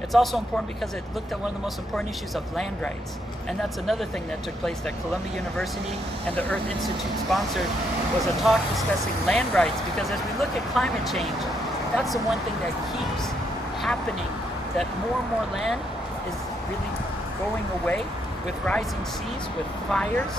It's also important because it looked at one of the most important issues of land rights. And that's another thing that took place that Columbia University and the Earth Institute sponsored, was a talk discussing land rights, because as we look at climate change, that's the one thing that keeps happening, that more and more land is really going away with rising seas, with fires.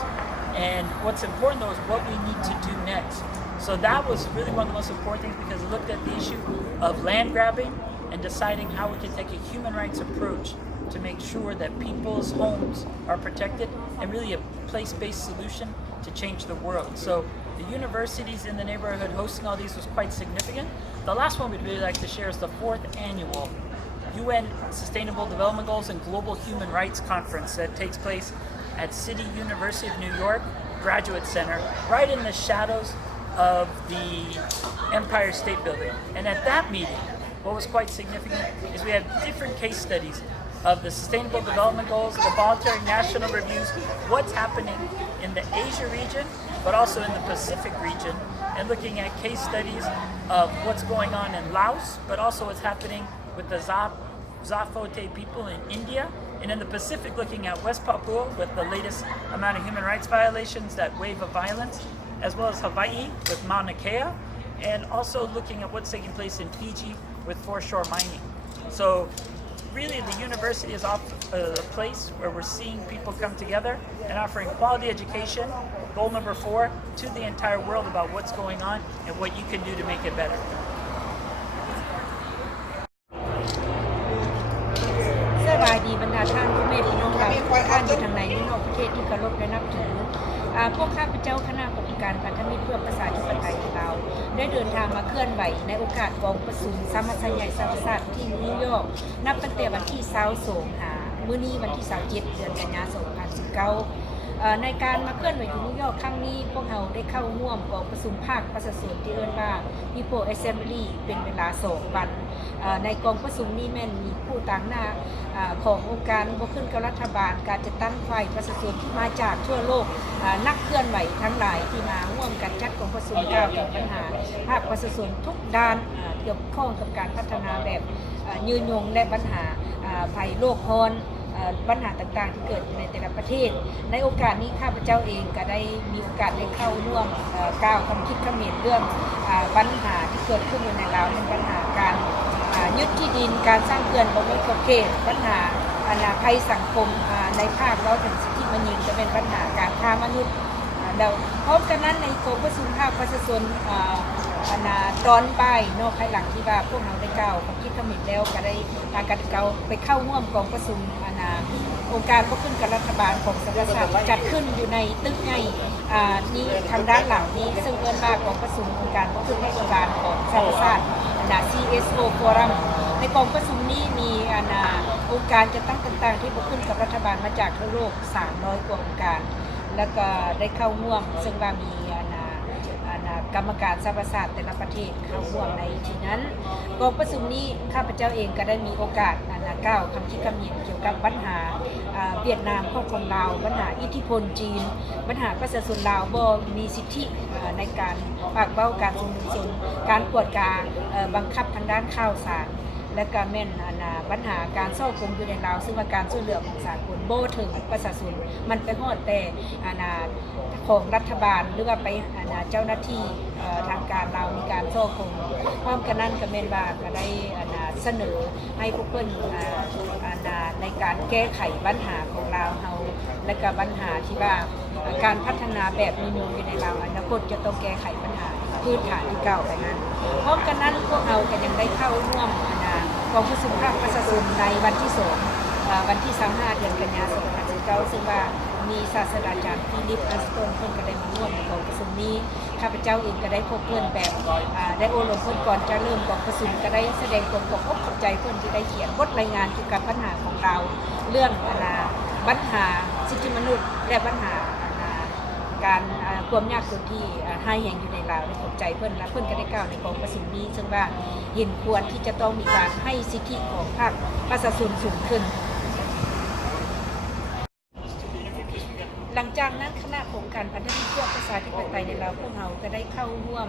And what's important though is what we need to do next. So that was really one of the most important things, because it looked at the issue of land grabbing and deciding how we can take a human rights approach to make sure that people's homes are protected, and really a place-based solution to change the world. So the universities in the neighborhood hosting all these was quite significant. The last one we'd really like to share is the 4th annual UN Sustainable Development Goals and Global Human Rights Conference that takes place at City University of New York Graduate Center, right in the shadows of the Empire State Building. And at that meeting, what was quite significant is we had different case studies of the Sustainable Development Goals, the voluntary national reviews, what's happening in the Asia region, but also in the Pacific region, and looking at case studies of what's going on in Laos, but also what's happening with the Zapotec people in India, and in the Pacific looking at West Papua with the latest amount of human rights violations, that wave of violence, as well as Hawaii with Mauna Kea, and also looking at what's taking place in Fiji with foreshore mining. So really the university is a place where we're seeing people come together and offering quality education, goal number 4, to the entire world about what's going on and what you can do to make it better. สบายดีบรรดาท่านผู้เมตพี่น้องเราทุกท่านอยู่ทางในและนอกประเทศที่เคารพและนับถือพวกข้าพเจ้าคณะกรรมการพันธมิตรเพื่อประชาธิปไตยลาวได้เดินทางมาเคลื่อนไหวในโอกาสกองประชุมสามัญใหญ่สหประชาชาติที่นิวยอร์กนับตั้งแต่วันที่22มื้อนี้วันที่27เดือนกันยายน2019ในการมาเคลื่อนไหวอยู่นิวยอร์กครั้งนี้พวกเราได้เข้าร่วมกองประชุมภาคประชาชนที่เรียกว่า People Assembly เป็นเวลา2 วันในกองประชุมนี้แม่นมีผู้ต่างหน้าขององค์การบ่ขึ้นกับรัฐบาลการจัดตั้งฝ่ายประชาชนที่มาจากทั่วโลกนักเคลื่อนไหวทั้งหลายที่มาร่วมกันจัดกองประชุมกล่าวถึงปัญหาภาคประชาชนทุกด้านเกี่ยวข้องกับการพัฒนาแบบยืนยงและปัญหาภัยโลกร้อน ปัญหาต่างๆที่เกิดในแต่ละประเทศในโอกาสนี้ข้าพเจ้าเองก็ได้มีโอกาสได้เข้าร่วมกล่าวความคิดความเห็นเรื่องปัญหาที่เกิดขึ้นในลาวเป็นปัญหาการยึดที่ดินการสร้างเขื่อนบ่มีขอบเขตปัญหาภัยสังคมในภาคเราถึงสิทธิมนุษย์จะเป็นปัญหาการค้ามนุษย์แล้วพร้อมกันนั้นในกรมประชุมภาคประชาชนตอนบ่ายนอกภายหลังที่ว่าพวกเราได้กล่าวความคิดความเห็นแล้วก็ได้พากันไปเข้าร่วมกองประชุมองค์การก็ขึ้นกับรัฐบาลของสหรัฐจัดขึ้นอยู่ในตึกใหญ่นี้ทางด้านหลังนี้ซึ่งเอิ้นว่ากองประชุมองค์การก็ขึ้นรัฐบาลของสหรัฐCSO Forum ในกองประชุมนี้มีองค์การจะตั้งต่างๆที่ขึ้นกับรัฐบาลมาจากทั่วโลก300กว่าองค์การแล้วก็ได้เข้าร่วมซึ่งว่ามีกรรมการสหประชาชาติแต่ละประเทศเข้าร่วมในที่นั้นกองประชุมนี้ข้าพเจ้าเองก็ได้มีโอกาสกล่าวคำคิดคำเห็นเกี่ยวกับปัญหาเวียดนามครอบครองลาวปัญหาอิทธิพลจีนปัญหาประชาชนลาวบ่มีสิทธิในการปากเบ้าการชุมนุมการกวดกาบังคับทางด้านข่าวสารและก็แม่นปัญหาการซ่อกงอยู่ในลาวซึ่งว่าการช่วยเหลือของสากลบ่ถึงประชาชนมันไปฮอดแต่ของรัฐบาลหรือว่าไปเจ้าหน้าที่ทางการลาวมีการซ่อกงพร้อมกันนั้นก็แม่นว่าก็ได้เสนอให้พวกเพิ่นในการแก้ไขปัญหาของลาวเฮาและก็ปัญหาที่ว่าการพัฒนาแบบมีมูลอยู่ในลาวอนาคตจะต้องแก้ไขปัญหาพื้นฐานที่เก่าไปนั้นพร้อมกันนั้นพวกเราก็ยังได้เข้าร่วมกองประชุมภาคประชาชนในวันที่2วันที่25เดือนกันยายน2019ซึ่งว่ามีศาสตราจารย์ฟิลิปอัสตันเพิ่นก็ได้มาร่วมในกองประชุมนี้ข้าพเจ้าเองก็ได้พบเพิ่นแบบได้โอลมเพิ่นก่อนจะเริ่มกองประชุมก็ได้แสดงความขอบใจเพิ่นที่ได้เขียนบทรายงานเกี่ยวกับปัญหาของเราเรื่องปัญหาสิทธิมนุษย์และปัญหาการความยากจนที่ให้แห่งอยู่ในลาวได้ขอบใจเพิ่นและเพิ่นก็ได้กล่าวในกองประชุมนี้ซึ่งว่าเห็นควรที่จะต้องมีการให้สิทธิของภาคประชาชนสูงขึ้นหลังจากนั้นคณะของการพัฒนาเพื่อประชาธิปไตยในลาวพวกเราก็ได้เข้าร่วม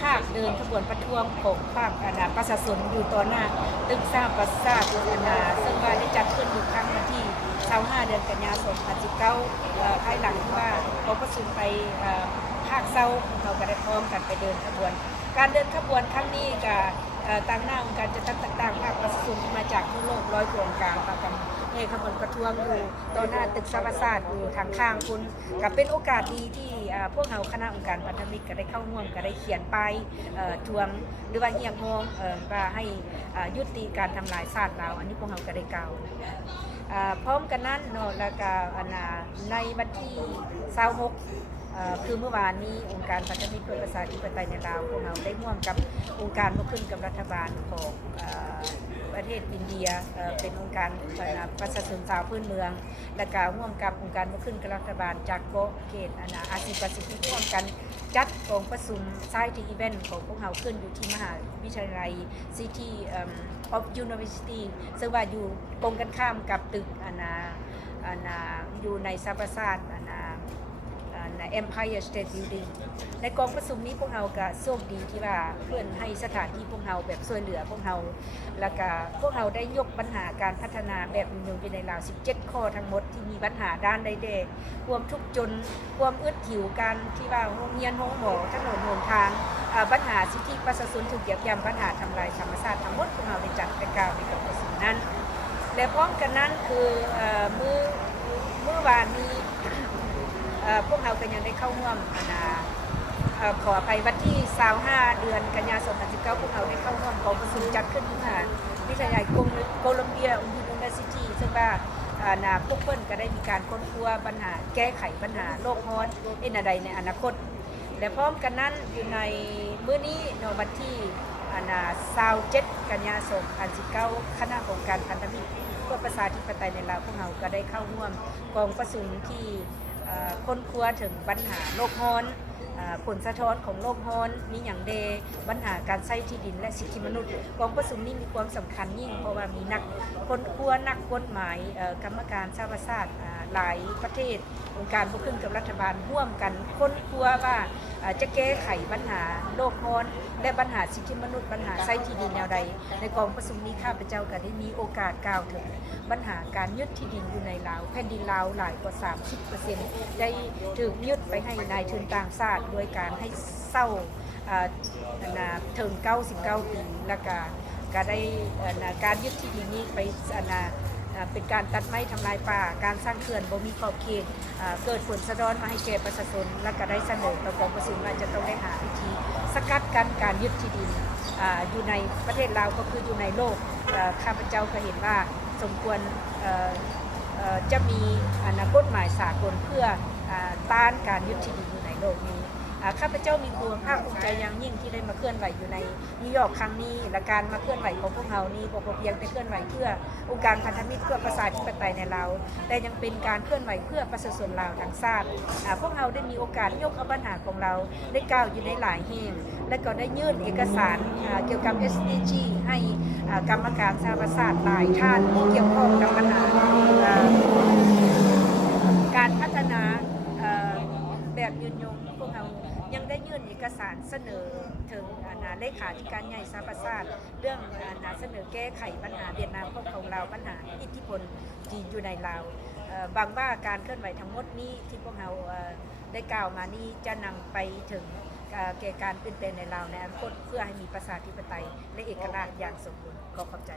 ภาคเดินขบวนประท้วงของภาคประชาชนอยู่ต่อหน้าตึกสร้างประสาทซึ่งว่าได้จัดขึ้นอยู่ครั้งวันที่25เดือนกันยายน2019ภายหลังที่ว่าเราประชุมไปภาคเซาเราก็ได้พร้อมกันไปเดินขบวนการเดินขบวนครั้งนี้ก็ต่างหน้าองค์การจะต่างๆภาคประชาชนมาจากทั่วโลก100กว่าองค์การประกันในขบวนประท้วงอยู่ต่อหน้าตึกสภาศาสตร์อยู่ทางข้างคุณก็เป็นโอกาสดีที่พวกเราคณะองค์การพันธมิตรก็ได้เข้าร่วมก็ได้เขียนป้ายทวงหรือว่าเรียกร้องว่าให้ยุติการทำลายชาติเราอันนี้พวกเราก็ได้กล่าวพร้อมกันนั้นเนาะแล้วก็ในวันที่26คือเมื่อวานนี้องค์การพันธมิตรเพื่อประชาธิปไตยในลาวพวกเราได้ร่วมกับองค์การมาขึ้นกับรัฐบาลของประเทศอินเดียเป็นองค์การประชาชนชาวพื้นเมืองและก็ร่วมกับองค์การมาขึ้นกับรัฐบาลจากเกาะเขตอาเซียนแปซิฟิกร่วมกันจัดกองประชุมไซต์อีเวนต์ของพวกเราขึ้นอยู่ที่มหาวิทยาลัย City of University ซึ่งว่าอยู่ตรงกันข้ามกับตึกอยู่ในสภาศาสตร์Empire State Building ในกองประชุมนี้พวกเราก็โชคดีที่ว่าเพื่อนให้สถานที่พวกเราแบบช่วยเหลือพวกเราแล้วก็พวกเราได้ยกปัญหาการพัฒนาแบบมีมูลอยู่ในลาว17ข้อทั้งหมดที่มีปัญหาด้านใดๆความทุกข์จนความอึดหิวกันที่ว่าโรงเรียนโรงหมอถนนหนทางปัญหาสิทธิประชาชนถูกเหยียบย่ำปัญหาทำลายธรรมชาติทั้งหมดพวกเราได้จัดไปกล่าวในกองประชุมนั้นและพร้อมกันนั้นคือเมื่อวานนี้พวกเราก็ยังได้เข้าร่วมขออภัยวันที่25เดือนกันยายน2019พวกเราได้เข้าร่วมกองประชุมจัดขึ้นที่มหาวิทยาลัยโคลัมเบียยูนิเวอร์ซิตี้ซึ่งว่าพวกเพิ่นก็ได้มีการค้นคว้าปัญหาแก้ไขปัญหาโลกร้อนใดในอนาคตและพร้อมกันนั้นอยู่ในมื้อนี้ในวันที่27กันยายน2019คณะของการพันธมิตรเพื่อประชาธิปไตยในลาวพวกเราก็ได้เข้าร่วมกองประชุมที่ค้นคว้าถึงปัญหาโลกร้อนผลสะท้อนของโลกร้อนมีอย่างเดปัญหาการใช้ที่ดินและสิทธิมนุษย์กองประชุมนี้มีความสำคัญยิ่งเพราะว่ามีนักค้นคว้านักกฎหมายกรรมการสหประชาชาติ หลายประเทศองค์การปกครองกับรัฐบาลร่วมกันค้นคว้าว่าจะแก้ไขปัญหาโลกร้อนและปัญหาสิทธิมนุษย์ปัญหาไส้ที่ดินแนวใดในกองประชุมนี้ข้าพเจ้าก็ได้มีโอกาสกล่าวถึงปัญหาการยึดที่ดินอยู่ในลาวแผ่นดินลาวหลายกว่า 30% ได้ถูกยึดไปให้นายทุนต่างชาติโดยการให้เศร้าถึง99 ปีแล้วก็ได้การยึดที่ดินนี้ไปเป็นการตัดไม้ทำลายป่าการสร้างเขื่อนบ่มีขอบเขตเกิดผลสะท้อนมาให้แก่ประชาชนและก็ได้เสนอต่อกองประชุมว่าจะต้องได้หาวิธีสกัดกั้นการยึดที่ดินอยู่ในประเทศลาวก็คืออยู่ในโลกข้าพเจ้าก็เห็นว่าสมควรจะมีกฎหมายสากลเพื่อต้านการยึดที่ดินอยู่ในโลกนี้ข้าพเจ้ามีความภาคภูมิใจอย่างยิ่งที่ได้มาเคลื่อนไหวอยู่ในนิวยอร์กครั้งนี้และการมาเคลื่อนไหวของพวกเรานี้บ่เพียงแต่เคลื่อนไหวเพื่อองค์การพันธมิตรเพื่อประชาธิปไตยในลาวแต่ยังเป็นการเคลื่อนไหวเพื่อประชาชนลาวทั้งชาติพวกเราได้มีโอกาสยกเอาปัญหาของเราได้กล่าวอยู่ในหลายแห่งและก็ได้ยื่นเอกสารเกี่ยวกับ SDG ให้กรรมการสหประชาชาติหลายท่านที่เกี่ยวข้องกับปัญหาการพัฒนาแบบยืนยงพวกเรายังได้ยื่นเอกสารเสนอถึงเลขาธิการใหญ่สหประชาชาติเรื่องเสนอแก้ไขปัญหาเวียดนามของเราปัญหาอิทธิพลจีนอยู่ในลาวบางว่าการเคลื่อนไหวทั้งหมดนี้ที่พวกเราได้กล่าวมานี้จะนำไปถึงแก่การเปลี่ยนแปลงในลาวในอนาคตเพื่อให้มีประชาธิปไตยและเอกราชอย่างสมบูรณ์ขอบใจ